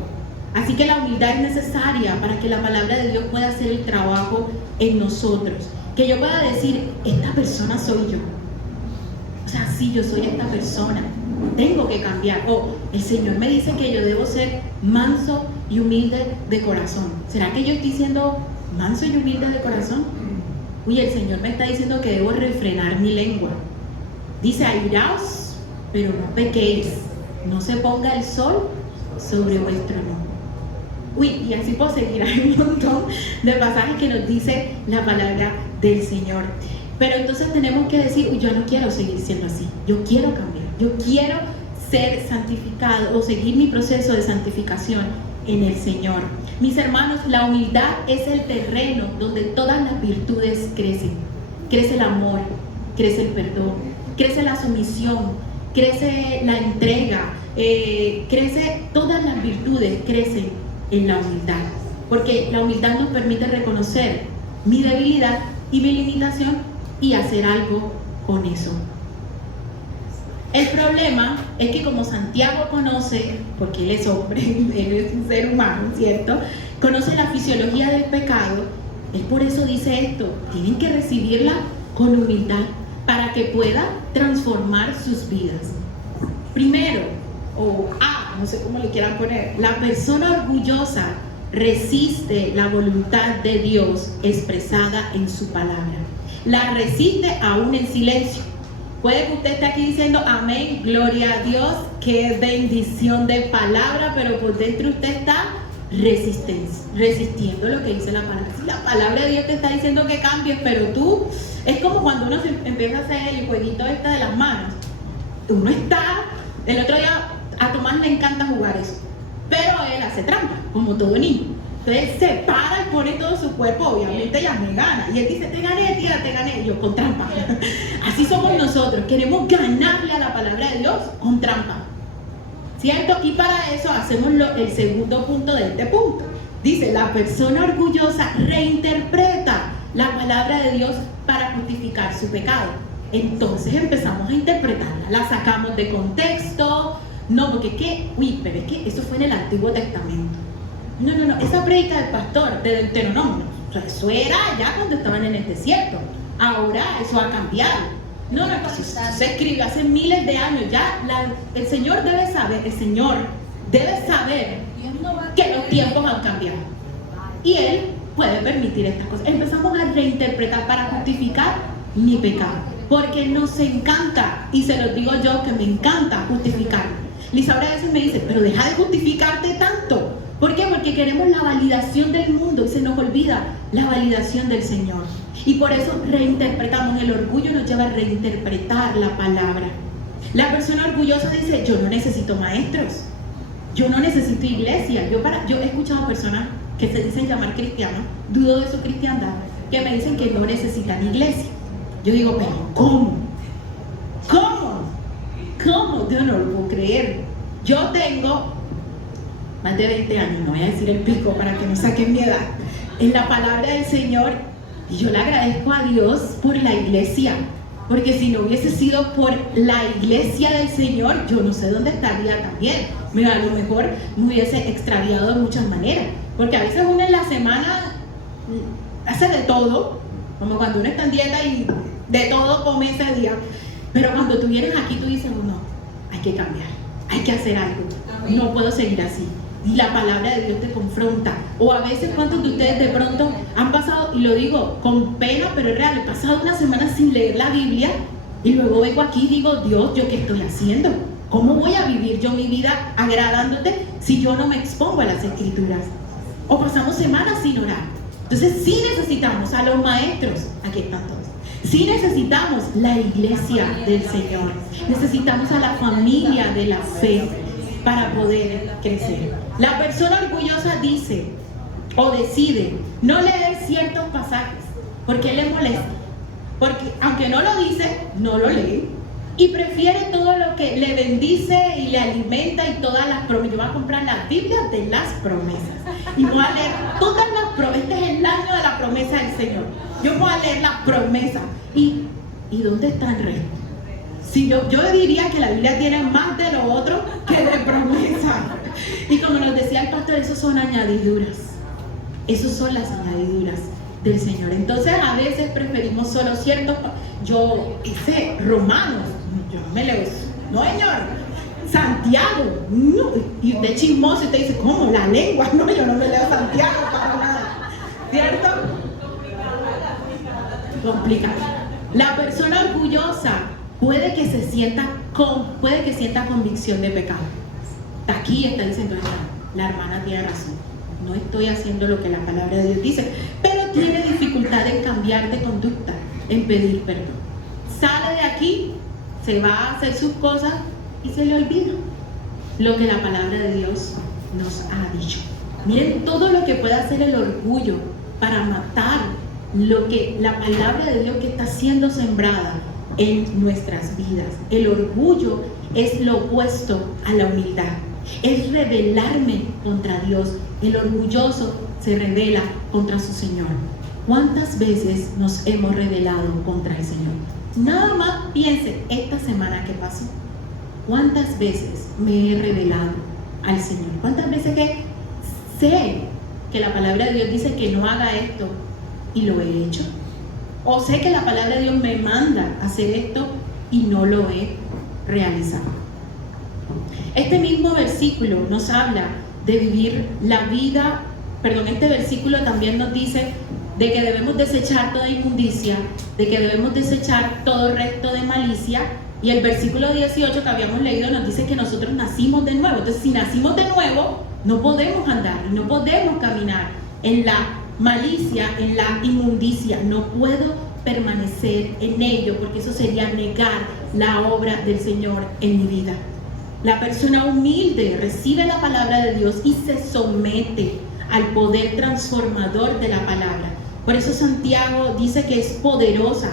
Así que la humildad es necesaria para que la palabra de Dios pueda hacer el trabajo en nosotros. Que yo pueda decir, esta persona soy yo. O sea, sí, yo soy esta persona. Tengo que cambiar. El Señor me dice que yo debo ser manso y humilde de corazón. ¿Será que yo estoy siendo manso y humilde de corazón? Uy, el Señor me está diciendo que debo refrenar mi lengua. Dice, airaos, pero no pequéis. No se ponga el sol sobre vuestro enojo. Uy, y así puedo seguir. Hay un montón de pasajes que nos dice la palabra del Señor. Pero entonces tenemos que decir, uy, yo no quiero seguir siendo así. Yo quiero cambiar. Yo quiero ser santificado o seguir mi proceso de santificación en el Señor. Mis hermanos, la humildad es el terreno donde todas las virtudes crecen. Crece el amor, crece el perdón, crece la sumisión, crece la entrega, crece todas las virtudes, crecen en la humildad. Porque la humildad nos permite reconocer mi debilidad y mi limitación y hacer algo con eso. El problema es que como Santiago conoce, porque él es hombre, él es un ser humano, ¿cierto? Conoce la fisiología del pecado, él por eso dice esto, tienen que recibirla con humildad para que pueda transformar sus vidas. Primero, no sé cómo le quieran poner, la persona orgullosa resiste la voluntad de Dios expresada en su palabra. La resiste aún en silencio. Puede que usted esté aquí diciendo amén, gloria a Dios, qué bendición de palabra, pero por dentro usted está resistiendo lo que dice la palabra. Si la palabra de Dios te está diciendo que cambies, pero tú, es como cuando uno empieza a hacer el jueguito de las manos. Uno está, el otro día a Tomás le encanta jugar eso, pero él hace trampa, como todo niño. Entonces se para y pone todo su cuerpo, obviamente ya me gana. Y él dice, te gané, tía, te gané. Y yo, con trampa. Así somos nosotros, queremos ganarle a la palabra de Dios con trampa. ¿Cierto? Y para eso hacemos el segundo punto de este punto. Dice, la persona orgullosa reinterpreta la palabra de Dios para justificar su pecado. Entonces empezamos a interpretarla, la sacamos de contexto. No, porque pero es que eso fue en el Antiguo Testamento. No, esa prédica del pastor de Deuteronomio, o sea, eso era ya cuando estaban en el desierto. Ahora eso ha cambiado. No, eso se escribió hace miles de años. Ya el Señor debe saber que los tiempos han cambiado. Y Él puede permitir estas cosas. Empezamos a reinterpretar para justificar mi pecado. Porque nos encanta, y se los digo yo que me encanta justificar. Lisaura a veces me dice, pero deja de justificarte tanto. ¿Por qué? Porque porque queremos la validación del mundo y se nos olvida la validación del Señor. Y por eso reinterpretamos. El orgullo nos lleva a reinterpretar la palabra. La persona orgullosa dice: yo no necesito maestros, yo no necesito iglesia. Yo he escuchado personas que se dicen llamar cristianos, dudo de su cristiandad, que me dicen que no necesitan iglesia. Yo digo: pero ¿cómo? ¿Cómo? Yo no lo puedo creer. Yo tengo más de 20 años, no voy a decir el pico para que no saquen mi edad, en la palabra del Señor, y yo le agradezco a Dios por la iglesia, porque si no hubiese sido por la iglesia del Señor, yo no sé dónde estaría también. A lo mejor me hubiese extraviado de muchas maneras, porque a veces uno en la semana hace de todo, como cuando uno está en dieta y de todo come ese día, pero cuando tú vienes aquí tú dices: no, hay que cambiar, hay que hacer algo, no puedo seguir así. Y la palabra de Dios te confronta. O a veces, ¿cuántos de ustedes de pronto han pasado, y lo digo con pena pero es real, he pasado una semana sin leer la Biblia y luego vengo aquí y digo: Dios, ¿yo qué estoy haciendo? ¿Cómo voy a vivir yo mi vida agradándote si yo no me expongo a las Escrituras? O pasamos semanas sin orar. Entonces sí necesitamos a los maestros, aquí están todos. Sí necesitamos la iglesia del Señor. Necesitamos a la familia de la fe para poder crecer. La persona orgullosa dice o decide no leer ciertos pasajes porque le molesta, porque aunque no lo dice, no lo lee, y prefiere todo lo que le bendice y le alimenta y todas las promesas. Yo voy a comprar la Biblia de las promesas y voy a leer todas las promesas. Este es el año de la promesa del Señor. Yo voy a leer las promesas. ¿Y dónde está el resto? Si yo diría que la Biblia tiene más de lo otro que de promesa. Y como nos decía el pastor, esos son añadiduras. Esos son las añadiduras del Señor. Entonces a veces preferimos solo ciertos. Yo hice Romanos, yo no me leo eso. No, Señor. Santiago, no. Y usted chismoso y usted dice: ¿cómo? La lengua. No, yo no me leo Santiago para nada. ¿Cierto? Complicado. La persona orgullosa puede que sienta convicción de pecado. Aquí está diciendo: la hermana tiene razón, no estoy haciendo lo que la palabra de Dios dice, pero tiene dificultad en cambiar de conducta, en pedir perdón. Sale de aquí, se va a hacer sus cosas y se le olvida lo que la palabra de Dios nos ha dicho. Miren todo lo que puede hacer el orgullo para matar lo que la palabra de Dios que está siendo sembrada en nuestras vidas. El orgullo es lo opuesto a la humildad, es rebelarme contra Dios. El orgulloso se rebela contra su Señor. ¿Cuántas veces nos hemos rebelado contra el Señor? Nada más piense esta semana que pasó. ¿Cuántas veces me he rebelado al Señor? ¿Cuántas veces que sé que la palabra de Dios dice que no haga esto y lo he hecho? O sé que la palabra de Dios me manda a hacer esto y no lo he realizado. Este mismo versículo nos habla de vivir la vida, este versículo también nos dice de que debemos desechar toda inmundicia, de que debemos desechar todo resto de malicia, y el versículo 18 que habíamos leído nos dice que nosotros nacimos de nuevo. Entonces, si nacimos de nuevo, no podemos andar, no podemos caminar en la malicia, en la inmundicia. No puedo permanecer en ello, porque eso sería negar la obra del Señor en mi vida. La persona humilde recibe la palabra de Dios y se somete al poder transformador de la palabra. Por eso Santiago dice que es poderosa,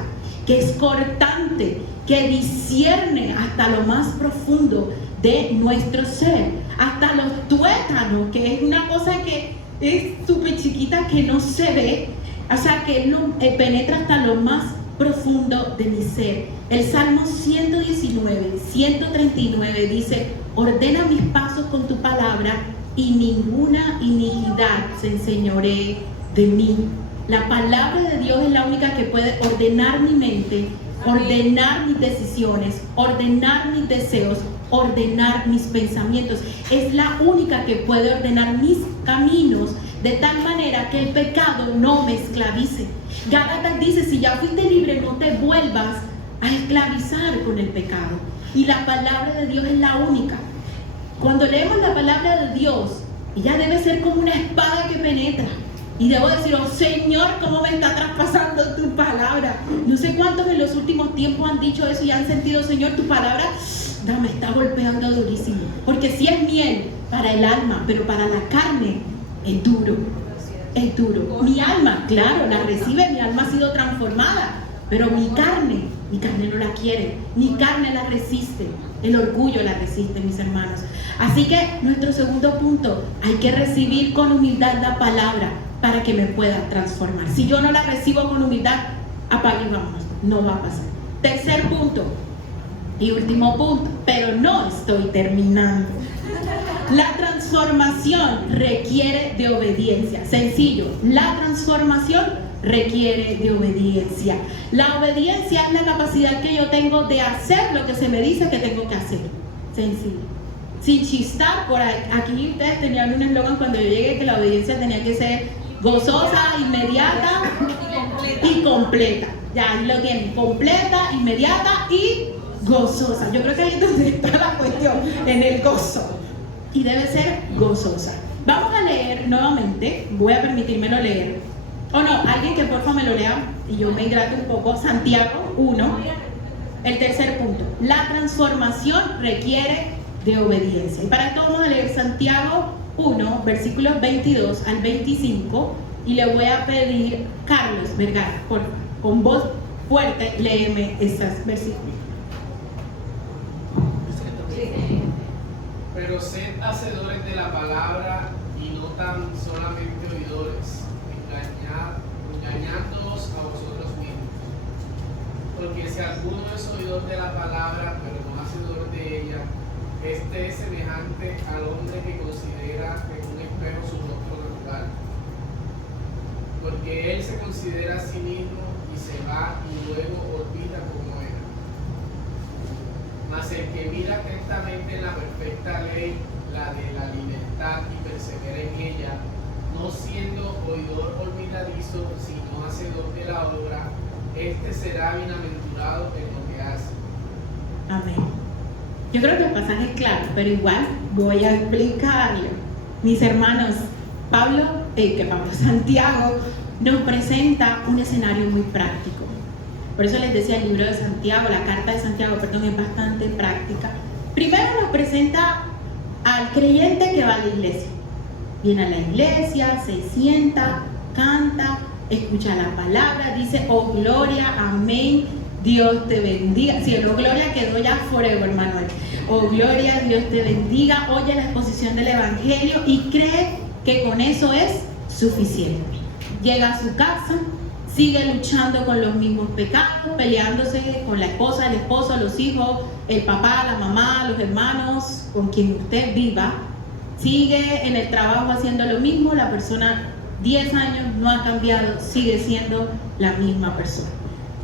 que es cortante, que discierne hasta lo más profundo de nuestro ser, hasta los tuétanos, que es una cosa que es súper chiquita, que no se ve, o sea, que Él penetra hasta lo más profundo de mi ser. El Salmo 119, 139 dice: ordena mis pasos con tu palabra y ninguna iniquidad se enseñoree de mí. La palabra de Dios es la única que puede ordenar mi mente, ordenar mis decisiones, ordenar mis deseos, ordenar mis pensamientos. Es la única que puede ordenar mis caminos de tal manera que el pecado no me esclavice. Gálatas dice: si ya fuiste libre, no te vuelvas a esclavizar con el pecado. Y la palabra de Dios es la única. Cuando leemos la palabra de Dios, Ella debe ser como una espada que penetra. Y debo decir, oh Señor, ¿cómo me está traspasando tu palabra? No sé cuántos en los últimos tiempos han dicho eso y han sentido, Señor, tu palabra me está golpeando durísimo. Porque sí es miel para el alma, pero para la carne es duro. Es duro. Mi alma, claro, la recibe, mi alma ha sido transformada, pero mi carne no la quiere, mi carne la resiste, el orgullo la resiste, mis hermanos. Así que nuestro segundo punto, hay que recibir con humildad la palabra para que me pueda transformar. Si yo no la recibo con humildad, apague y vámonos, no va a pasar. Tercer punto y último punto, pero no estoy terminando. La transformación requiere de obediencia. Sencillo, la transformación requiere de obediencia. La obediencia es la capacidad que yo tengo de hacer lo que se me dice que tengo que hacer. Sencillo. Sin chistar, por aquí ustedes tenían un eslogan cuando yo llegué que la obediencia tenía que ser gozosa, inmediata y completa. Ya ahí lo tienen, completa, inmediata y gozosa. Yo creo que ahí es donde está la cuestión, en el gozo. Y debe ser gozosa. Vamos a leer nuevamente, voy a permitírmelo leer. O no, alguien que por favor me lo lea y yo me hidrato un poco. Santiago 1, el tercer punto. La transformación requiere de obediencia. Y para esto vamos a leer Santiago 1, versículos 22 al 25. Y le voy a pedir, Carlos Vergara, con voz fuerte, léeme estos versículos. Pero sed hacedores de la palabra y no tan solamente oidores, engañándoos a vosotros mismos. Porque si alguno es oidor de la palabra, pero no hacedor de ella, este es semejante al hombre que considera en un espejo su rostro natural. Porque él se considera a sí mismo y se va y luego olvida cómo era. Mas el que mira atentamente en la perfecta ley, la de la libertad, y persevera en ella, no siendo oidor olvidadizo, sino hacedor de la obra, este será bienaventurado en lo que hace. Amén. Yo creo que el pasaje es claro, pero igual voy a explicarlo. Mis hermanos, Santiago nos presenta un escenario muy práctico. Por eso les decía, el libro de Santiago, la carta de Santiago, perdón, es bastante práctica. Primero nos presenta al creyente que va a la iglesia. Viene a la iglesia, se sienta, canta, escucha la palabra, dice, oh gloria, amén, Dios te bendiga. Sí, el oh gloria quedó ya forever, Manuel. Oh gloria, Dios te bendiga, oye la exposición del evangelio y cree que con eso es suficiente. Llega a su casa, sigue luchando con los mismos pecados, peleándose con la esposa, el esposo, los hijos, el papá, la mamá, los hermanos, con quien usted viva. Sigue en el trabajo haciendo lo mismo, la persona 10 años no ha cambiado, sigue siendo la misma persona.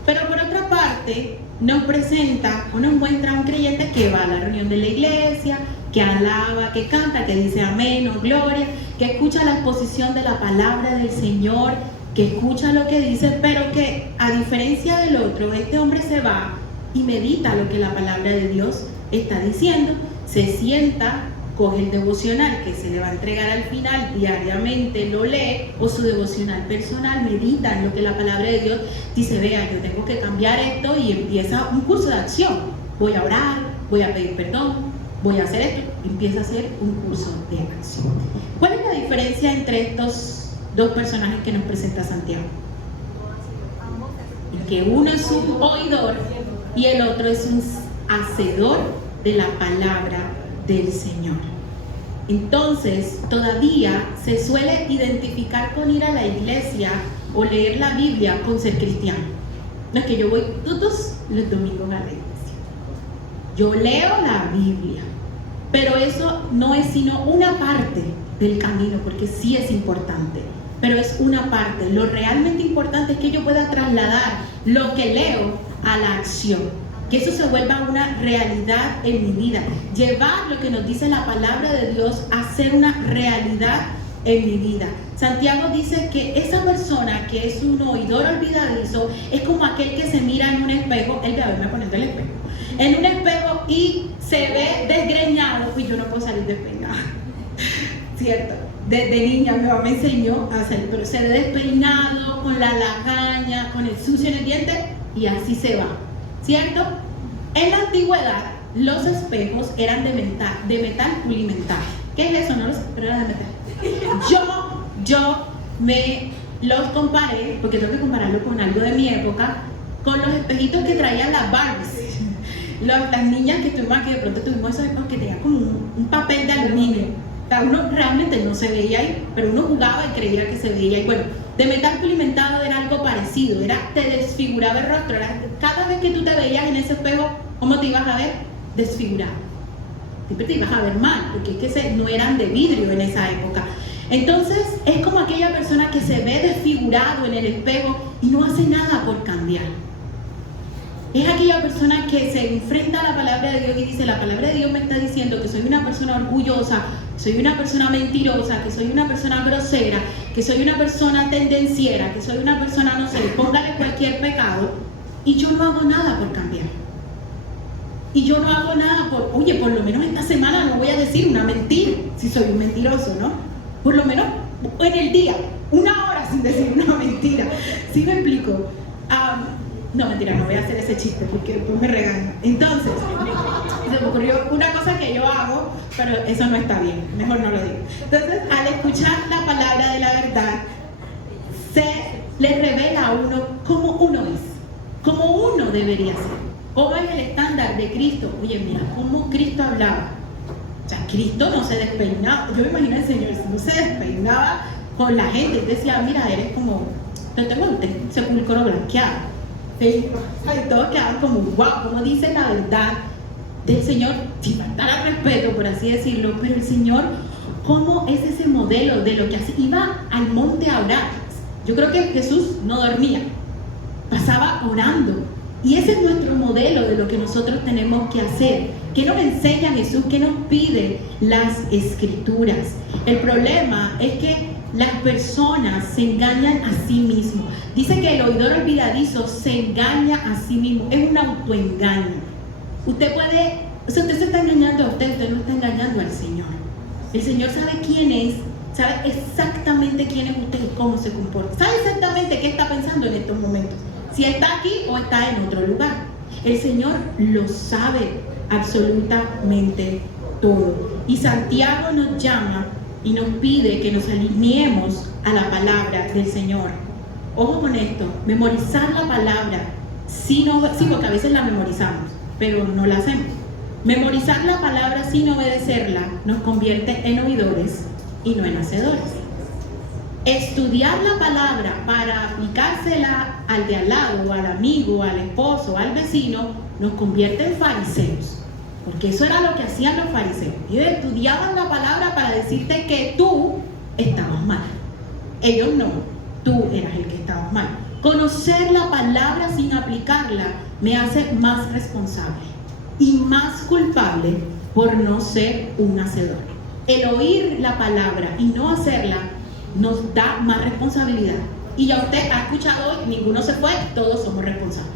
Pero por otra parte, nos presenta o nos muestra a un creyente que va a la reunión de la iglesia, que alaba, que canta, que dice amén o gloria, que escucha la exposición de la palabra del Señor, que escucha lo que dice, pero que a diferencia del otro, este hombre se va y medita lo que la palabra de Dios está diciendo, se sienta, coge el devocional que se le va a entregar al final, diariamente lo lee, o su devocional personal, medita en lo que la palabra de Dios dice, vea, yo tengo que cambiar esto, y empieza un curso de acción. Voy a orar, voy a pedir perdón, voy a hacer esto, empieza a hacer un curso de acción. ¿Cuál es la diferencia entre estos dos personajes que nos presenta Santiago? Que uno es un oidor y el otro es un hacedor de la palabra del Señor. Entonces, todavía se suele identificar con ir a la iglesia o leer la Biblia con ser cristiano. No es que yo voy todos los domingos a la iglesia. Yo leo la Biblia, pero eso no es sino una parte del camino, porque sí es importante, pero es una parte. Lo realmente importante es que yo pueda trasladar lo que leo a la acción, que eso se vuelva una realidad en mi vida, llevar lo que nos dice la palabra de Dios a ser una realidad en mi vida. Santiago dice que esa persona que es un oidor olvidadizo es como aquel que se mira en un espejo, él va a verme poniendo el espejo, en un espejo y se ve desgreñado, y yo no puedo salir despeinada. ¿cierto? Desde niña mi mamá me enseñó a hacer, pero se ve despeinado, con la lagaña, con el sucio en el diente, y así se va, ¿cierto? En la antigüedad, los espejos eran de metal pulimental. ¿Qué es eso? No lo sé, pero era de metal. Yo me los comparé, porque tengo que compararlo con algo de mi época, con los espejitos que traían las Barbies. Las niñas que tuvimos aquí, de pronto tuvimos esos espejos que tenían como un papel de aluminio. O sea, uno realmente no se veía ahí, pero uno jugaba y creía que se veía ahí. Bueno, de metal pulimentado era algo parecido, te desfiguraba el rostro. Cada vez que tú te veías en ese espejo, ¿cómo te ibas a ver? Desfigurado. Siempre te ibas a ver mal, porque es que no eran de vidrio en esa época. Entonces, es como aquella persona que se ve desfigurado en el espejo y no hace nada por cambiar. Es aquella persona que se enfrenta a la palabra de Dios y dice, la palabra de Dios me está diciendo que soy una persona orgullosa, soy una persona mentirosa, que soy una persona grosera, que soy una persona tendenciera, que soy una persona, no sé, póngale cualquier pecado, y yo no hago nada por cambiar. Y yo no hago nada por lo menos esta semana no voy a decir una mentira, si soy un mentiroso, ¿no? Por lo menos en el día, 1 hora sin decir una mentira. ¿Sí me explico? No, mentira, no voy a hacer ese chiste porque después me regañan. Entonces, se me ocurrió una cosa que yo hago, pero eso no está bien, mejor no lo digo. Entonces, al escuchar la palabra de la verdad, se le revela a uno cómo uno es, cómo uno debería ser, cómo es el estándar de Cristo. Oye, mira, cómo Cristo hablaba. O sea, Cristo no se despeinaba. Yo me imagino al Señor, no se despeinaba con la gente. Él decía, mira, eres como, yo tengo un sepulcro blanqueado. Y todos quedaban como, wow, como dice la verdad del Señor, sin faltar al respeto, por así decirlo, pero el Señor, ¿cómo es ese modelo de lo que hace? Iba al monte a orar. Yo creo que Jesús no dormía, pasaba orando. Y ese es nuestro modelo de lo que nosotros tenemos que hacer. ¿Qué nos enseña Jesús? ¿Qué nos pide las Escrituras? El problema es que las personas se engañan a sí mismos. Dice que el oidor olvidadizo se engaña a sí mismo. Es un autoengaño. Usted se está engañando a usted no está engañando al Señor. El Señor sabe quién es, sabe exactamente quién es usted y cómo se comporta. Sabe exactamente qué está pensando en estos momentos. Si está aquí o está en otro lugar. El Señor lo sabe absolutamente todo. Y Santiago nos llama y nos pide que nos alineemos a la palabra del Señor. Ojo con esto, memorizar la palabra, sí, porque a veces la memorizamos, pero no la hacemos. Memorizar la palabra sin obedecerla nos convierte en oidores y no en hacedores. Estudiar la palabra para aplicársela al de al lado, al amigo, al esposo, al vecino, nos convierte en fariseos. Porque eso era lo que hacían los fariseos. Ellos estudiaban la palabra para decirte que tú estabas mal. Ellos no, tú eras el que estabas mal. Conocer la palabra sin aplicarla me hace más responsable y más culpable por no ser un hacedor. El oír la palabra y no hacerla nos da más responsabilidad. Y ya usted ha escuchado hoy, ninguno se fue, todos somos responsables.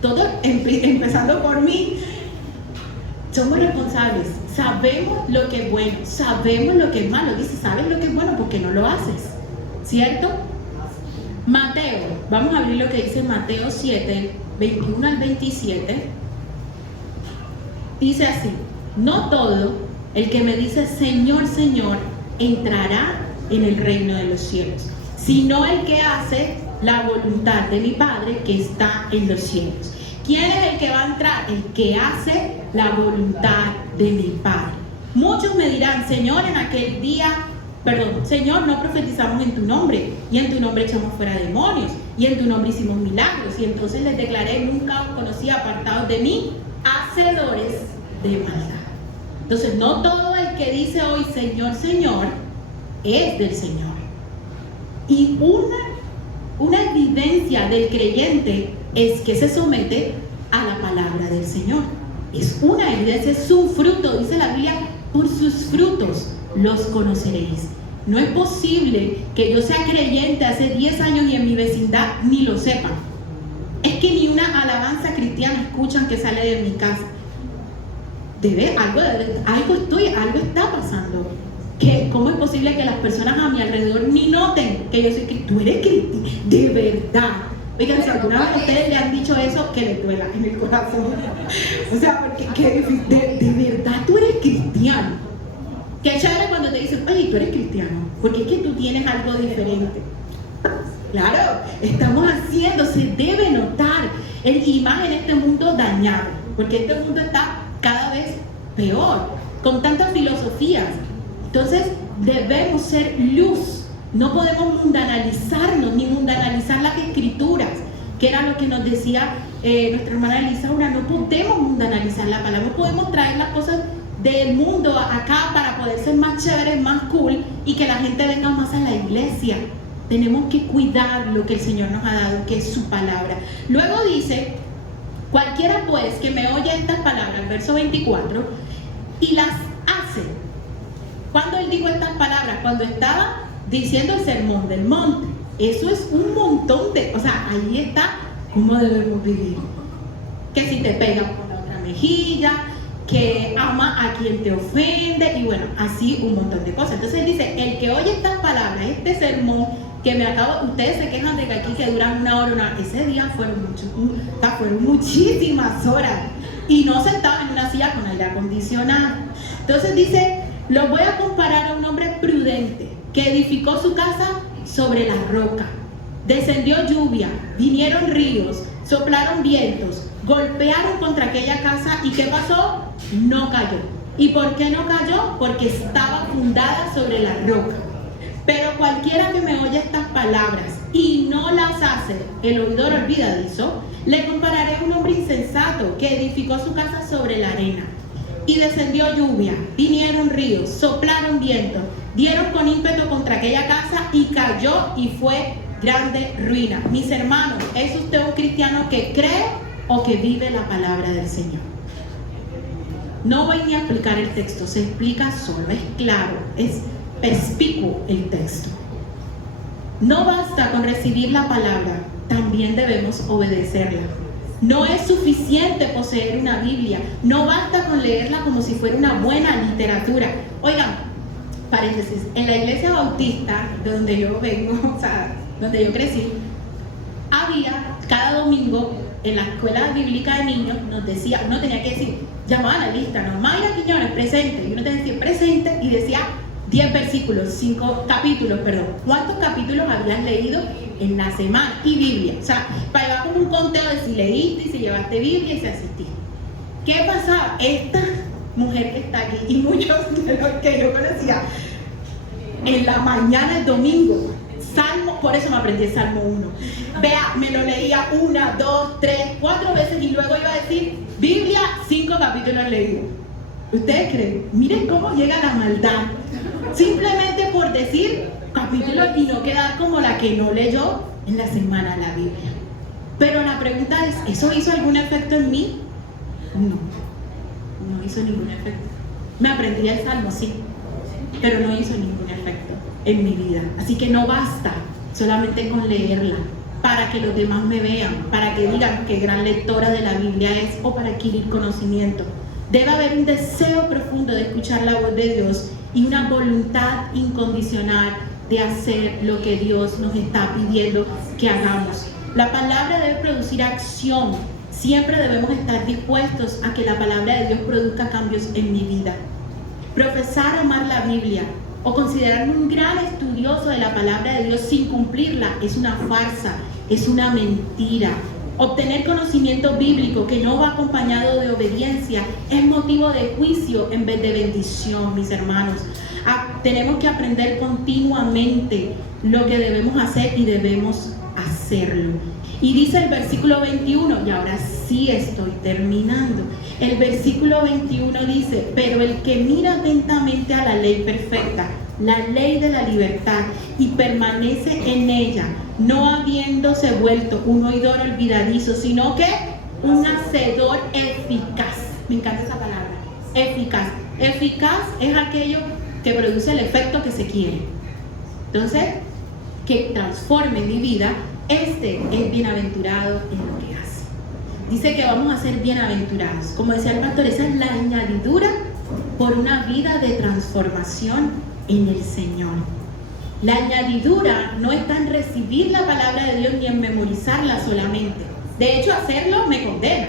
Todos, empezando por mí, somos responsables. Sabemos lo que es bueno, sabemos lo que es malo. Dice, ¿sabes lo que es bueno? Porque no lo haces, ¿cierto? Mateo, vamos a abrir lo que dice Mateo 7, 21 al 27. Dice así: no todo el que me dice Señor, Señor, entrará en el reino de los cielos, sino el que hace la voluntad de mi Padre que está en los cielos. ¿Quién es el que va a entrar? El que hace la voluntad de mi Padre. Muchos me dirán, Señor, en aquel día, Señor, no profetizamos en tu nombre, y en tu nombre echamos fuera demonios, y en tu nombre hicimos milagros, y entonces les declaré, nunca os conocí, apartados de mí, hacedores de maldad. Entonces, no todo el que dice hoy Señor, Señor, es del Señor. Y una evidencia del creyente es que se somete a la palabra del Señor. Es una evidencia, es un fruto. Dice la Biblia, por sus frutos los conoceréis. No es posible que yo sea creyente hace 10 años y en mi vecindad ni lo sepan. Es que ni una alabanza cristiana escuchan que sale de mi casa. Algo está pasando. que cómo es posible que las personas a mi alrededor ni noten que yo soy cristiana. Tú eres cristiana, de verdad. Oigan, si alguna vez a ustedes le han dicho eso, que les duela en el corazón. O sea, porque de verdad tú eres cristiano. Qué chévere cuando te dicen, oye, tú eres cristiano, porque es que tú tienes algo diferente. Claro, estamos haciendo, se debe notar, y más en este mundo dañado, porque este mundo está cada vez peor, con tantas filosofías. Entonces debemos ser luz. No podemos mundanalizarnos ni mundanalizar las escrituras, que era lo que nos decía nuestra hermana Elisaura. No podemos mundanalizar la palabra, no podemos traer las cosas del mundo acá para poder ser más chéveres, más cool y que la gente venga más a la iglesia. Tenemos que cuidar lo que el Señor nos ha dado, que es su palabra. Luego dice, cualquiera pues que me oye estas palabras, verso 24, y las hace. ¿Cuándo él dijo estas palabras? Cuando estaba diciendo el sermón del monte. Eso es un montón o sea, ahí está cómo debemos vivir. Que si te pegan por la otra mejilla, que ama a quien te ofende, y bueno, así un montón de cosas. Entonces él dice, el que oye estas palabras, este sermón que me acabo, ustedes se quejan de que aquí que duran una hora, ese día fueron muchísimas horas, y no sentado en una silla con aire acondicionado. Entonces dice, lo voy a comparar a un hombre prudente que edificó su casa sobre la roca. Descendió lluvia, vinieron ríos, soplaron vientos, golpearon contra aquella casa, ¿y qué pasó? No cayó. ¿Y por qué no cayó? Porque estaba fundada sobre la roca. Pero cualquiera que me oye estas palabras y no las hace, el oidor olvidadizo, le compararé a un hombre insensato que edificó su casa sobre la arena. Y descendió lluvia, vinieron ríos, soplaron vientos, dieron con ímpetu contra aquella casa y cayó, y fue grande ruina. Mis hermanos, ¿es usted un cristiano que cree o que vive la palabra del Señor? No voy ni a explicar el texto, se explica solo, es claro, es perspicuo el texto. No basta con recibir la palabra, también debemos obedecerla. No es suficiente poseer una Biblia, no basta con leerla como si fuera una buena literatura. Oigan, paréntesis, en la iglesia bautista de donde yo vengo, o sea, donde yo crecí, había cada domingo en la escuela bíblica de niños, nos decía, uno tenía que decir, llamaban a la lista, ¿no? Mayra Quiñones, presente, y uno tenía que decir presente, y decía 10 versículos, 5 capítulos, perdón. ¿Cuántos capítulos habías leído en la semana? Y Biblia, o sea, para llevar como un conteo de si leíste y si llevaste Biblia y si asististe. ¿Qué pasaba? Esta mujer que está aquí y muchos de los que yo conocía, en la mañana del domingo, Salmo, por eso me aprendí el Salmo 1. Vea, me lo leía 1, 2, 3, 4 veces y luego iba a decir, Biblia, 5 capítulos leídos. ¿Ustedes creen? Miren cómo llega la maldad. Simplemente por decir capítulos y no quedar como la que no leyó en la semana la Biblia. Pero la pregunta es, ¿eso hizo algún efecto en mí? No hizo ningún efecto. Me aprendí el Salmo, sí, pero no hizo ningún efecto en mi vida. Así que no basta solamente con leerla para que los demás me vean, para que digan qué gran lectora de la Biblia es, o para adquirir conocimiento. Debe haber un deseo profundo de escuchar la voz de Dios y una voluntad incondicional de hacer lo que Dios nos está pidiendo que hagamos. La palabra debe producir acción. Siempre debemos estar dispuestos a que la palabra de Dios produzca cambios en mi vida. Profesar amar la Biblia o considerarme un gran estudioso de la palabra de Dios sin cumplirla es una farsa, es una mentira. Obtener conocimiento bíblico que no va acompañado de obediencia es motivo de juicio en vez de bendición, mis hermanos. Tenemos que aprender continuamente lo que debemos hacer y debemos hacerlo. Y dice el versículo 21, y ahora sí estoy terminando. El versículo 21 dice, pero el que mira atentamente a la ley perfecta, la ley de la libertad, y permanece en ella, no habiéndose vuelto un oidor olvidadizo, sino que un hacedor eficaz. Me encanta esa palabra, eficaz. Eficaz es aquello que produce el efecto que se quiere. Entonces, que transforme mi vida, este es bienaventurado en lo que hace. Dice que vamos a ser bienaventurados. Como decía el pastor, esa es la añadidura por una vida de transformación en el Señor. La añadidura no está en recibir la palabra de Dios ni en memorizarla solamente. De hecho, hacerlo me condena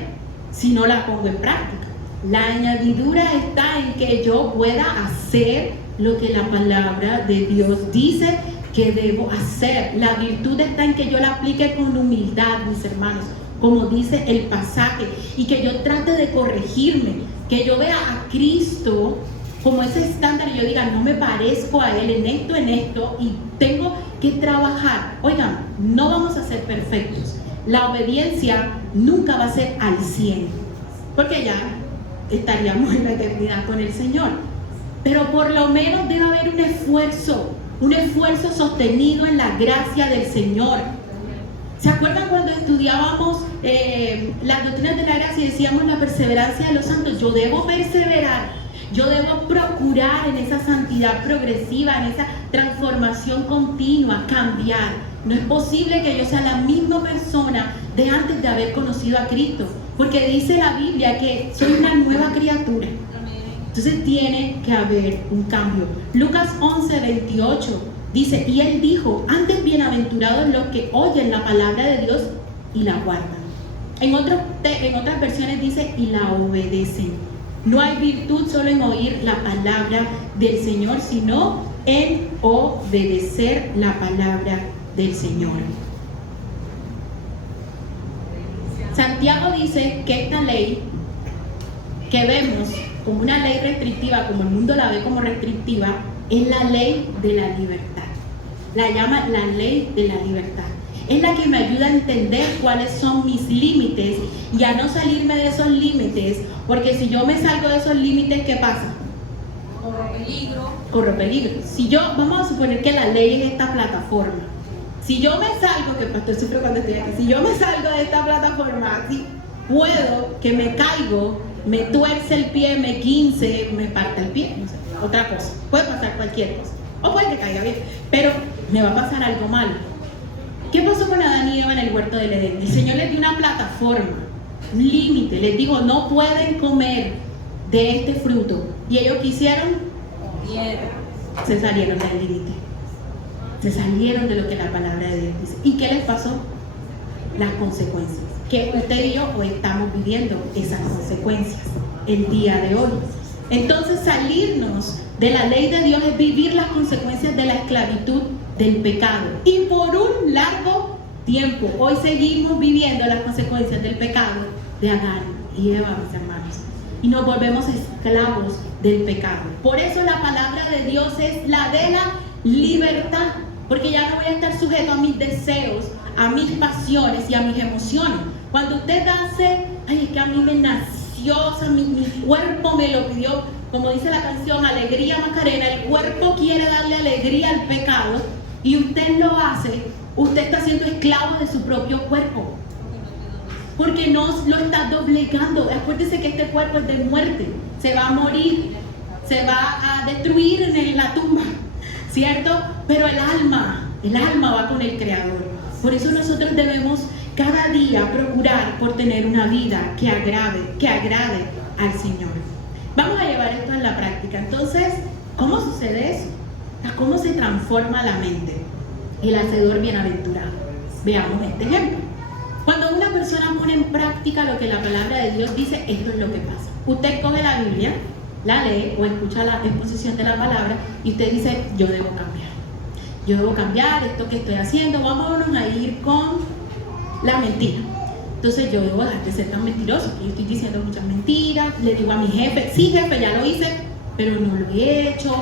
si no la pongo en práctica. La añadidura está en que yo pueda hacer lo que la palabra de Dios dice que debo hacer. La virtud está en que yo la aplique con humildad, mis hermanos, como dice el pasaje, y que yo trate de corregirme, que yo vea a Cristo como ese estándar y yo diga, no me parezco a Él en esto, y tengo que trabajar. Oigan, no vamos a ser perfectos. La obediencia nunca va a ser al 100, porque ya estaríamos en la eternidad con el Señor. Pero por lo menos debe haber un esfuerzo sostenido en la gracia del Señor. ¿Se acuerdan cuando estudiábamos las doctrinas de la gracia y decíamos la perseverancia de los santos? Yo debo perseverar. Yo debo procurar en esa santidad progresiva, en esa transformación continua, cambiar. No es posible que yo sea la misma persona de antes de haber conocido a Cristo, porque dice la Biblia que soy una nueva criatura. Entonces tiene que haber un cambio. Lucas 11:28 dice, y Él dijo, antes bienaventurados los que oyen la palabra de Dios y la guardan. En otras versiones dice, y la obedecen. No hay virtud solo en oír la palabra del Señor, sino en obedecer la palabra del Señor. Santiago dice que esta ley que vemos como una ley restrictiva, como el mundo la ve como restrictiva, es la ley de la libertad. La llama la ley de la libertad. Es la que me ayuda a entender cuáles son mis límites y a no salirme de esos límites, porque si yo me salgo de esos límites, ¿qué pasa? Corro peligro. Si yo, vamos a suponer que la ley es esta plataforma. Si yo me salgo, que el pastor sufre cuando estoy aquí, si yo me salgo de esta plataforma, así, puedo que me caigo, me tuerce el pie, me quince, me parte el pie, no sé, otra cosa. Puede pasar cualquier cosa. O puede que caiga bien, pero me va a pasar algo malo. ¿Qué pasó con Adán y Eva en el huerto del Edén? El Señor les dio una plataforma, un límite, les dijo, no pueden comer de este fruto. ¿Y ellos qué hicieron? Se salieron del límite. Se salieron de lo que la palabra de Dios dice. ¿Y qué les pasó? Las consecuencias. Que usted y yo hoy estamos viviendo esas consecuencias el día de hoy. Entonces salirnos de la ley de Dios es vivir las consecuencias de la esclavitud del pecado. Y por un largo tiempo, hoy seguimos viviendo las consecuencias del pecado de Adán y Eva, mis hermanos. Y nos volvemos esclavos del pecado. Por eso la palabra de Dios es la de la libertad. Porque ya no voy a estar sujeto a mis deseos, a mis pasiones y a mis emociones. Cuando usted hace, ay, es que a mí me nació, o sea, mi cuerpo me lo pidió, como dice la canción, alegría Macarena, el cuerpo quiere darle alegría al pecado y usted lo hace, usted está siendo esclavo de su propio cuerpo. Porque no lo está doblegando. Acuérdese que este cuerpo es de muerte, se va a morir, se va a destruir en la tumba, ¿cierto? Pero el alma va con el Creador. Por eso nosotros debemos cada día procurar por tener una vida que agrade al Señor. Vamos a llevar esto en la práctica. Entonces, ¿cómo sucede eso? ¿Cómo se transforma la mente? El hacedor bienaventurado. Veamos este ejemplo. Cuando una persona pone en práctica lo que la palabra de Dios dice, esto es lo que pasa. Usted coge la Biblia, la lee o escucha la exposición de la palabra y usted dice, yo debo cambiar. Yo debo cambiar esto que estoy haciendo. Vámonos a ir con la mentira. Entonces yo debo dejar de ser tan mentiroso, que yo estoy diciendo muchas mentiras. Le digo a mi jefe, sí jefe, ya lo hice, pero no lo he hecho.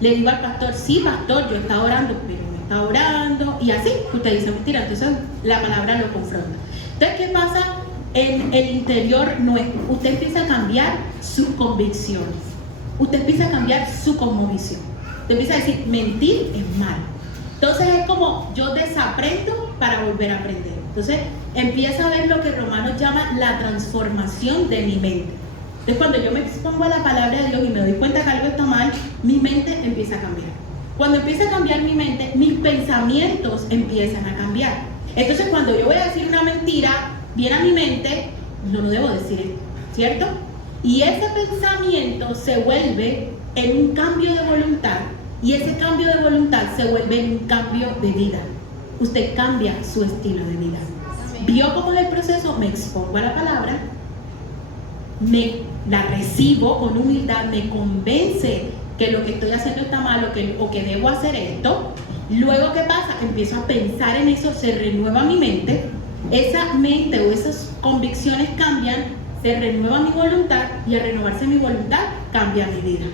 Le digo al pastor, sí pastor, yo he estado orando, pero no he estado orando. Y así, usted dice mentira. Entonces la palabra lo confronta. Entonces, ¿qué pasa en el interior nuestro? Usted empieza a cambiar sus convicciones. Usted empieza a cambiar su cosmovisión. Usted empieza a decir, mentir es malo. Entonces es como yo desaprendo para volver a aprender. Entonces empieza a ver lo que Romanos llama la transformación de mi mente. Entonces cuando yo me expongo a la palabra de Dios y me doy cuenta que algo está mal, mi mente empieza a cambiar. Cuando empieza a cambiar mi mente, mis pensamientos empiezan a cambiar. Entonces cuando yo voy a decir una mentira, viene a mi mente, no debo decir esto, ¿cierto? Y ese pensamiento se vuelve en un cambio de voluntad Y ese cambio de voluntad se vuelve en un cambio de vida. Usted cambia su estilo de vida. ¿Vio cómo es el proceso? Me expongo a la palabra, la recibo con humildad, me convence que lo que estoy haciendo está mal o que debo hacer esto. Luego, ¿qué pasa? Empiezo a pensar en eso, se renueva mi mente, esa mente o esas convicciones cambian, se renueva mi voluntad y al renovarse mi voluntad cambia mi vida.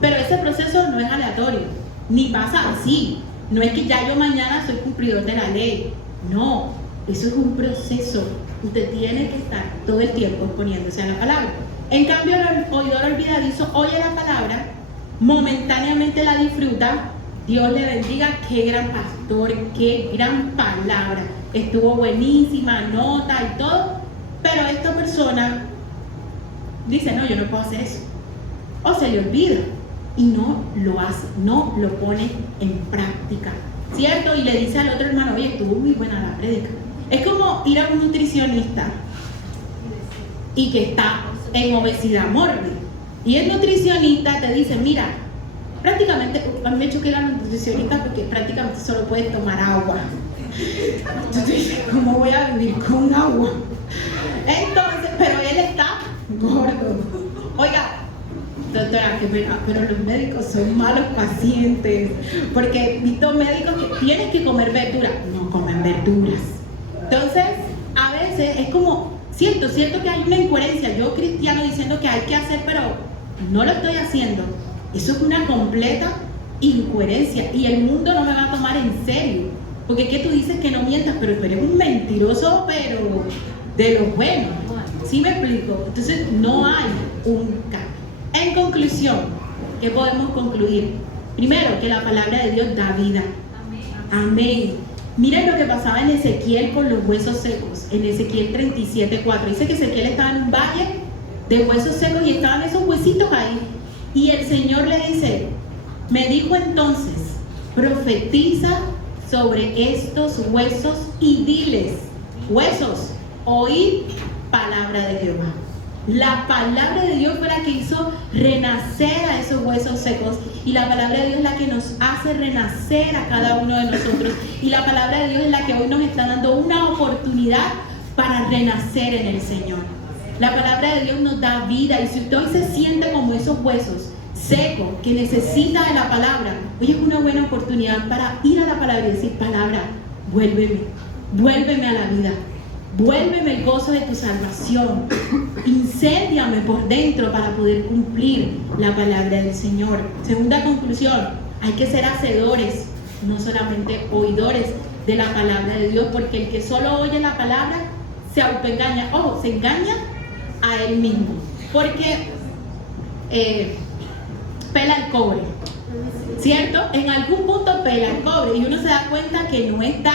Pero ese proceso no es aleatorio, ni pasa así. No es que ya yo mañana soy cumplidor de la ley. No, eso es un proceso. Usted tiene que estar todo el tiempo poniéndose a la palabra. En cambio, el oidor olvidadizo oye la palabra, momentáneamente la disfruta. Dios le bendiga, qué gran pastor, qué gran palabra. Estuvo buenísima, nota y todo. Pero esta persona dice, no, yo no puedo hacer eso. O se le olvida y no lo hace, no lo pone en práctica, ¿cierto? Y le dice al otro hermano, oye, estuvo muy buena la prédica. Es como ir a un nutricionista y que está en obesidad mórbida. Y el nutricionista te dice, mira, prácticamente, a mí me choqué la nutricionista porque prácticamente solo puedes tomar agua. Entonces, ¿cómo voy a vivir con agua? Entonces, pero él está gordo. Oiga, doctora, qué pena, pero los médicos son malos pacientes, porque he visto médicos que tienen que comer verduras, no comen verduras. Entonces, a veces es como, siento que hay una incoherencia, yo cristiano diciendo que hay que hacer, pero no lo estoy haciendo. Eso es una completa incoherencia y el mundo no me va a tomar en serio, porque es que tú dices que no mientas, pero tú eres un mentiroso, pero de lo bueno. ¿Sí me explico? Entonces, no hay un cambio. En conclusión, ¿qué podemos concluir? Primero, que la palabra de Dios da vida. Amén. Miren lo que pasaba en Ezequiel con los huesos secos, en Ezequiel 37:4. Dice que Ezequiel estaba en un valle de huesos secos y estaban esos huesitos ahí. Y el Señor le dice, me dijo entonces, profetiza sobre estos huesos y diles, huesos, oíd palabra de Jehová. La palabra de Dios fue la que hizo renacer a esos huesos secos y la palabra de Dios es la que nos hace renacer a cada uno de nosotros y la palabra de Dios es la que hoy nos está dando una oportunidad para renacer en el Señor. La palabra de Dios nos da vida y si usted hoy se siente como esos huesos secos que necesita de la palabra, hoy es una buena oportunidad para ir a la palabra y decir, palabra, vuélveme a la vida. Vuélveme el gozo de tu salvación. Incéndiame por dentro para poder cumplir la palabra del Señor. Segunda conclusión, hay que ser hacedores, no solamente oidores de la palabra de Dios, porque el que solo oye la palabra se autoengaña. Ojo, se engaña a él mismo, porque pela el cobre, ¿cierto? En algún punto pela el cobre y uno se da cuenta que no está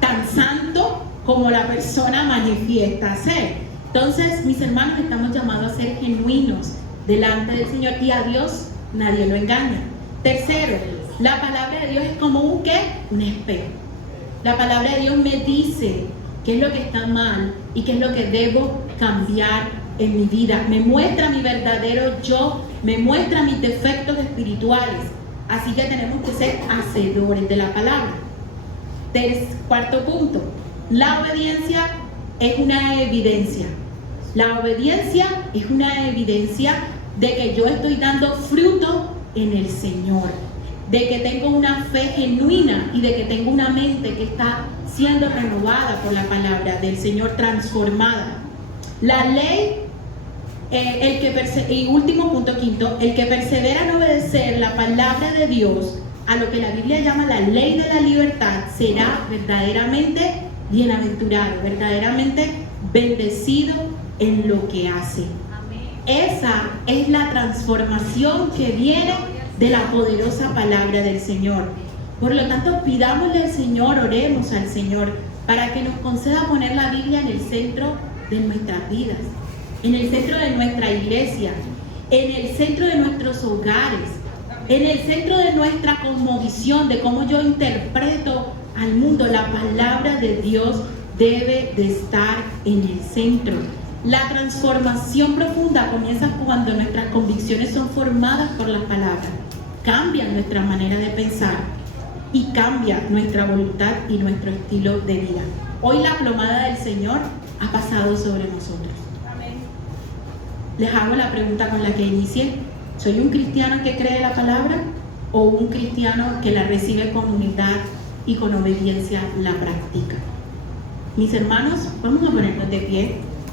tan santo como la persona manifiesta ser. Entonces, mis hermanos, estamos llamados a ser genuinos delante del Señor y a Dios nadie lo engaña. Tercero, la palabra de Dios es como un ¿qué? Un espejo. La palabra de Dios me dice qué es lo que está mal y qué es lo que debo cambiar en mi vida. Me muestra mi verdadero yo, me muestra mis defectos espirituales. Así que tenemos que ser hacedores de la palabra. Cuarto punto. La obediencia es una evidencia. La obediencia es una evidencia de que yo estoy dando fruto en el Señor, de que tengo una fe genuina y de que tengo una mente que está siendo renovada por la palabra del Señor, transformada. La ley, y último punto, quinto, el que persevera en obedecer la palabra de Dios, a lo que la Biblia llama la ley de la libertad, será verdaderamente bienaventurado, verdaderamente bendecido en lo que hace. Amén. Esa es la transformación que viene de la poderosa palabra del Señor. Por lo tanto, pidámosle al Señor, oremos al Señor para que nos conceda poner la Biblia en el centro de nuestras vidas, en el centro de nuestra iglesia, en el centro de nuestros hogares, en el centro de nuestra cosmovisión, de cómo yo interpreto al mundo. La palabra de Dios debe de estar en el centro. La transformación profunda comienza cuando nuestras convicciones son formadas por la palabra. cambia nuestra manera de pensar y cambia nuestra voluntad y nuestro estilo de vida. Hoy la plomada del Señor ha pasado sobre nosotros. Amén. Les hago la pregunta con la que inicié. ¿Soy un cristiano que cree la palabra o un cristiano que la recibe con humildad y con obediencia la practica? Mis hermanos, vamos a ponernos de pie.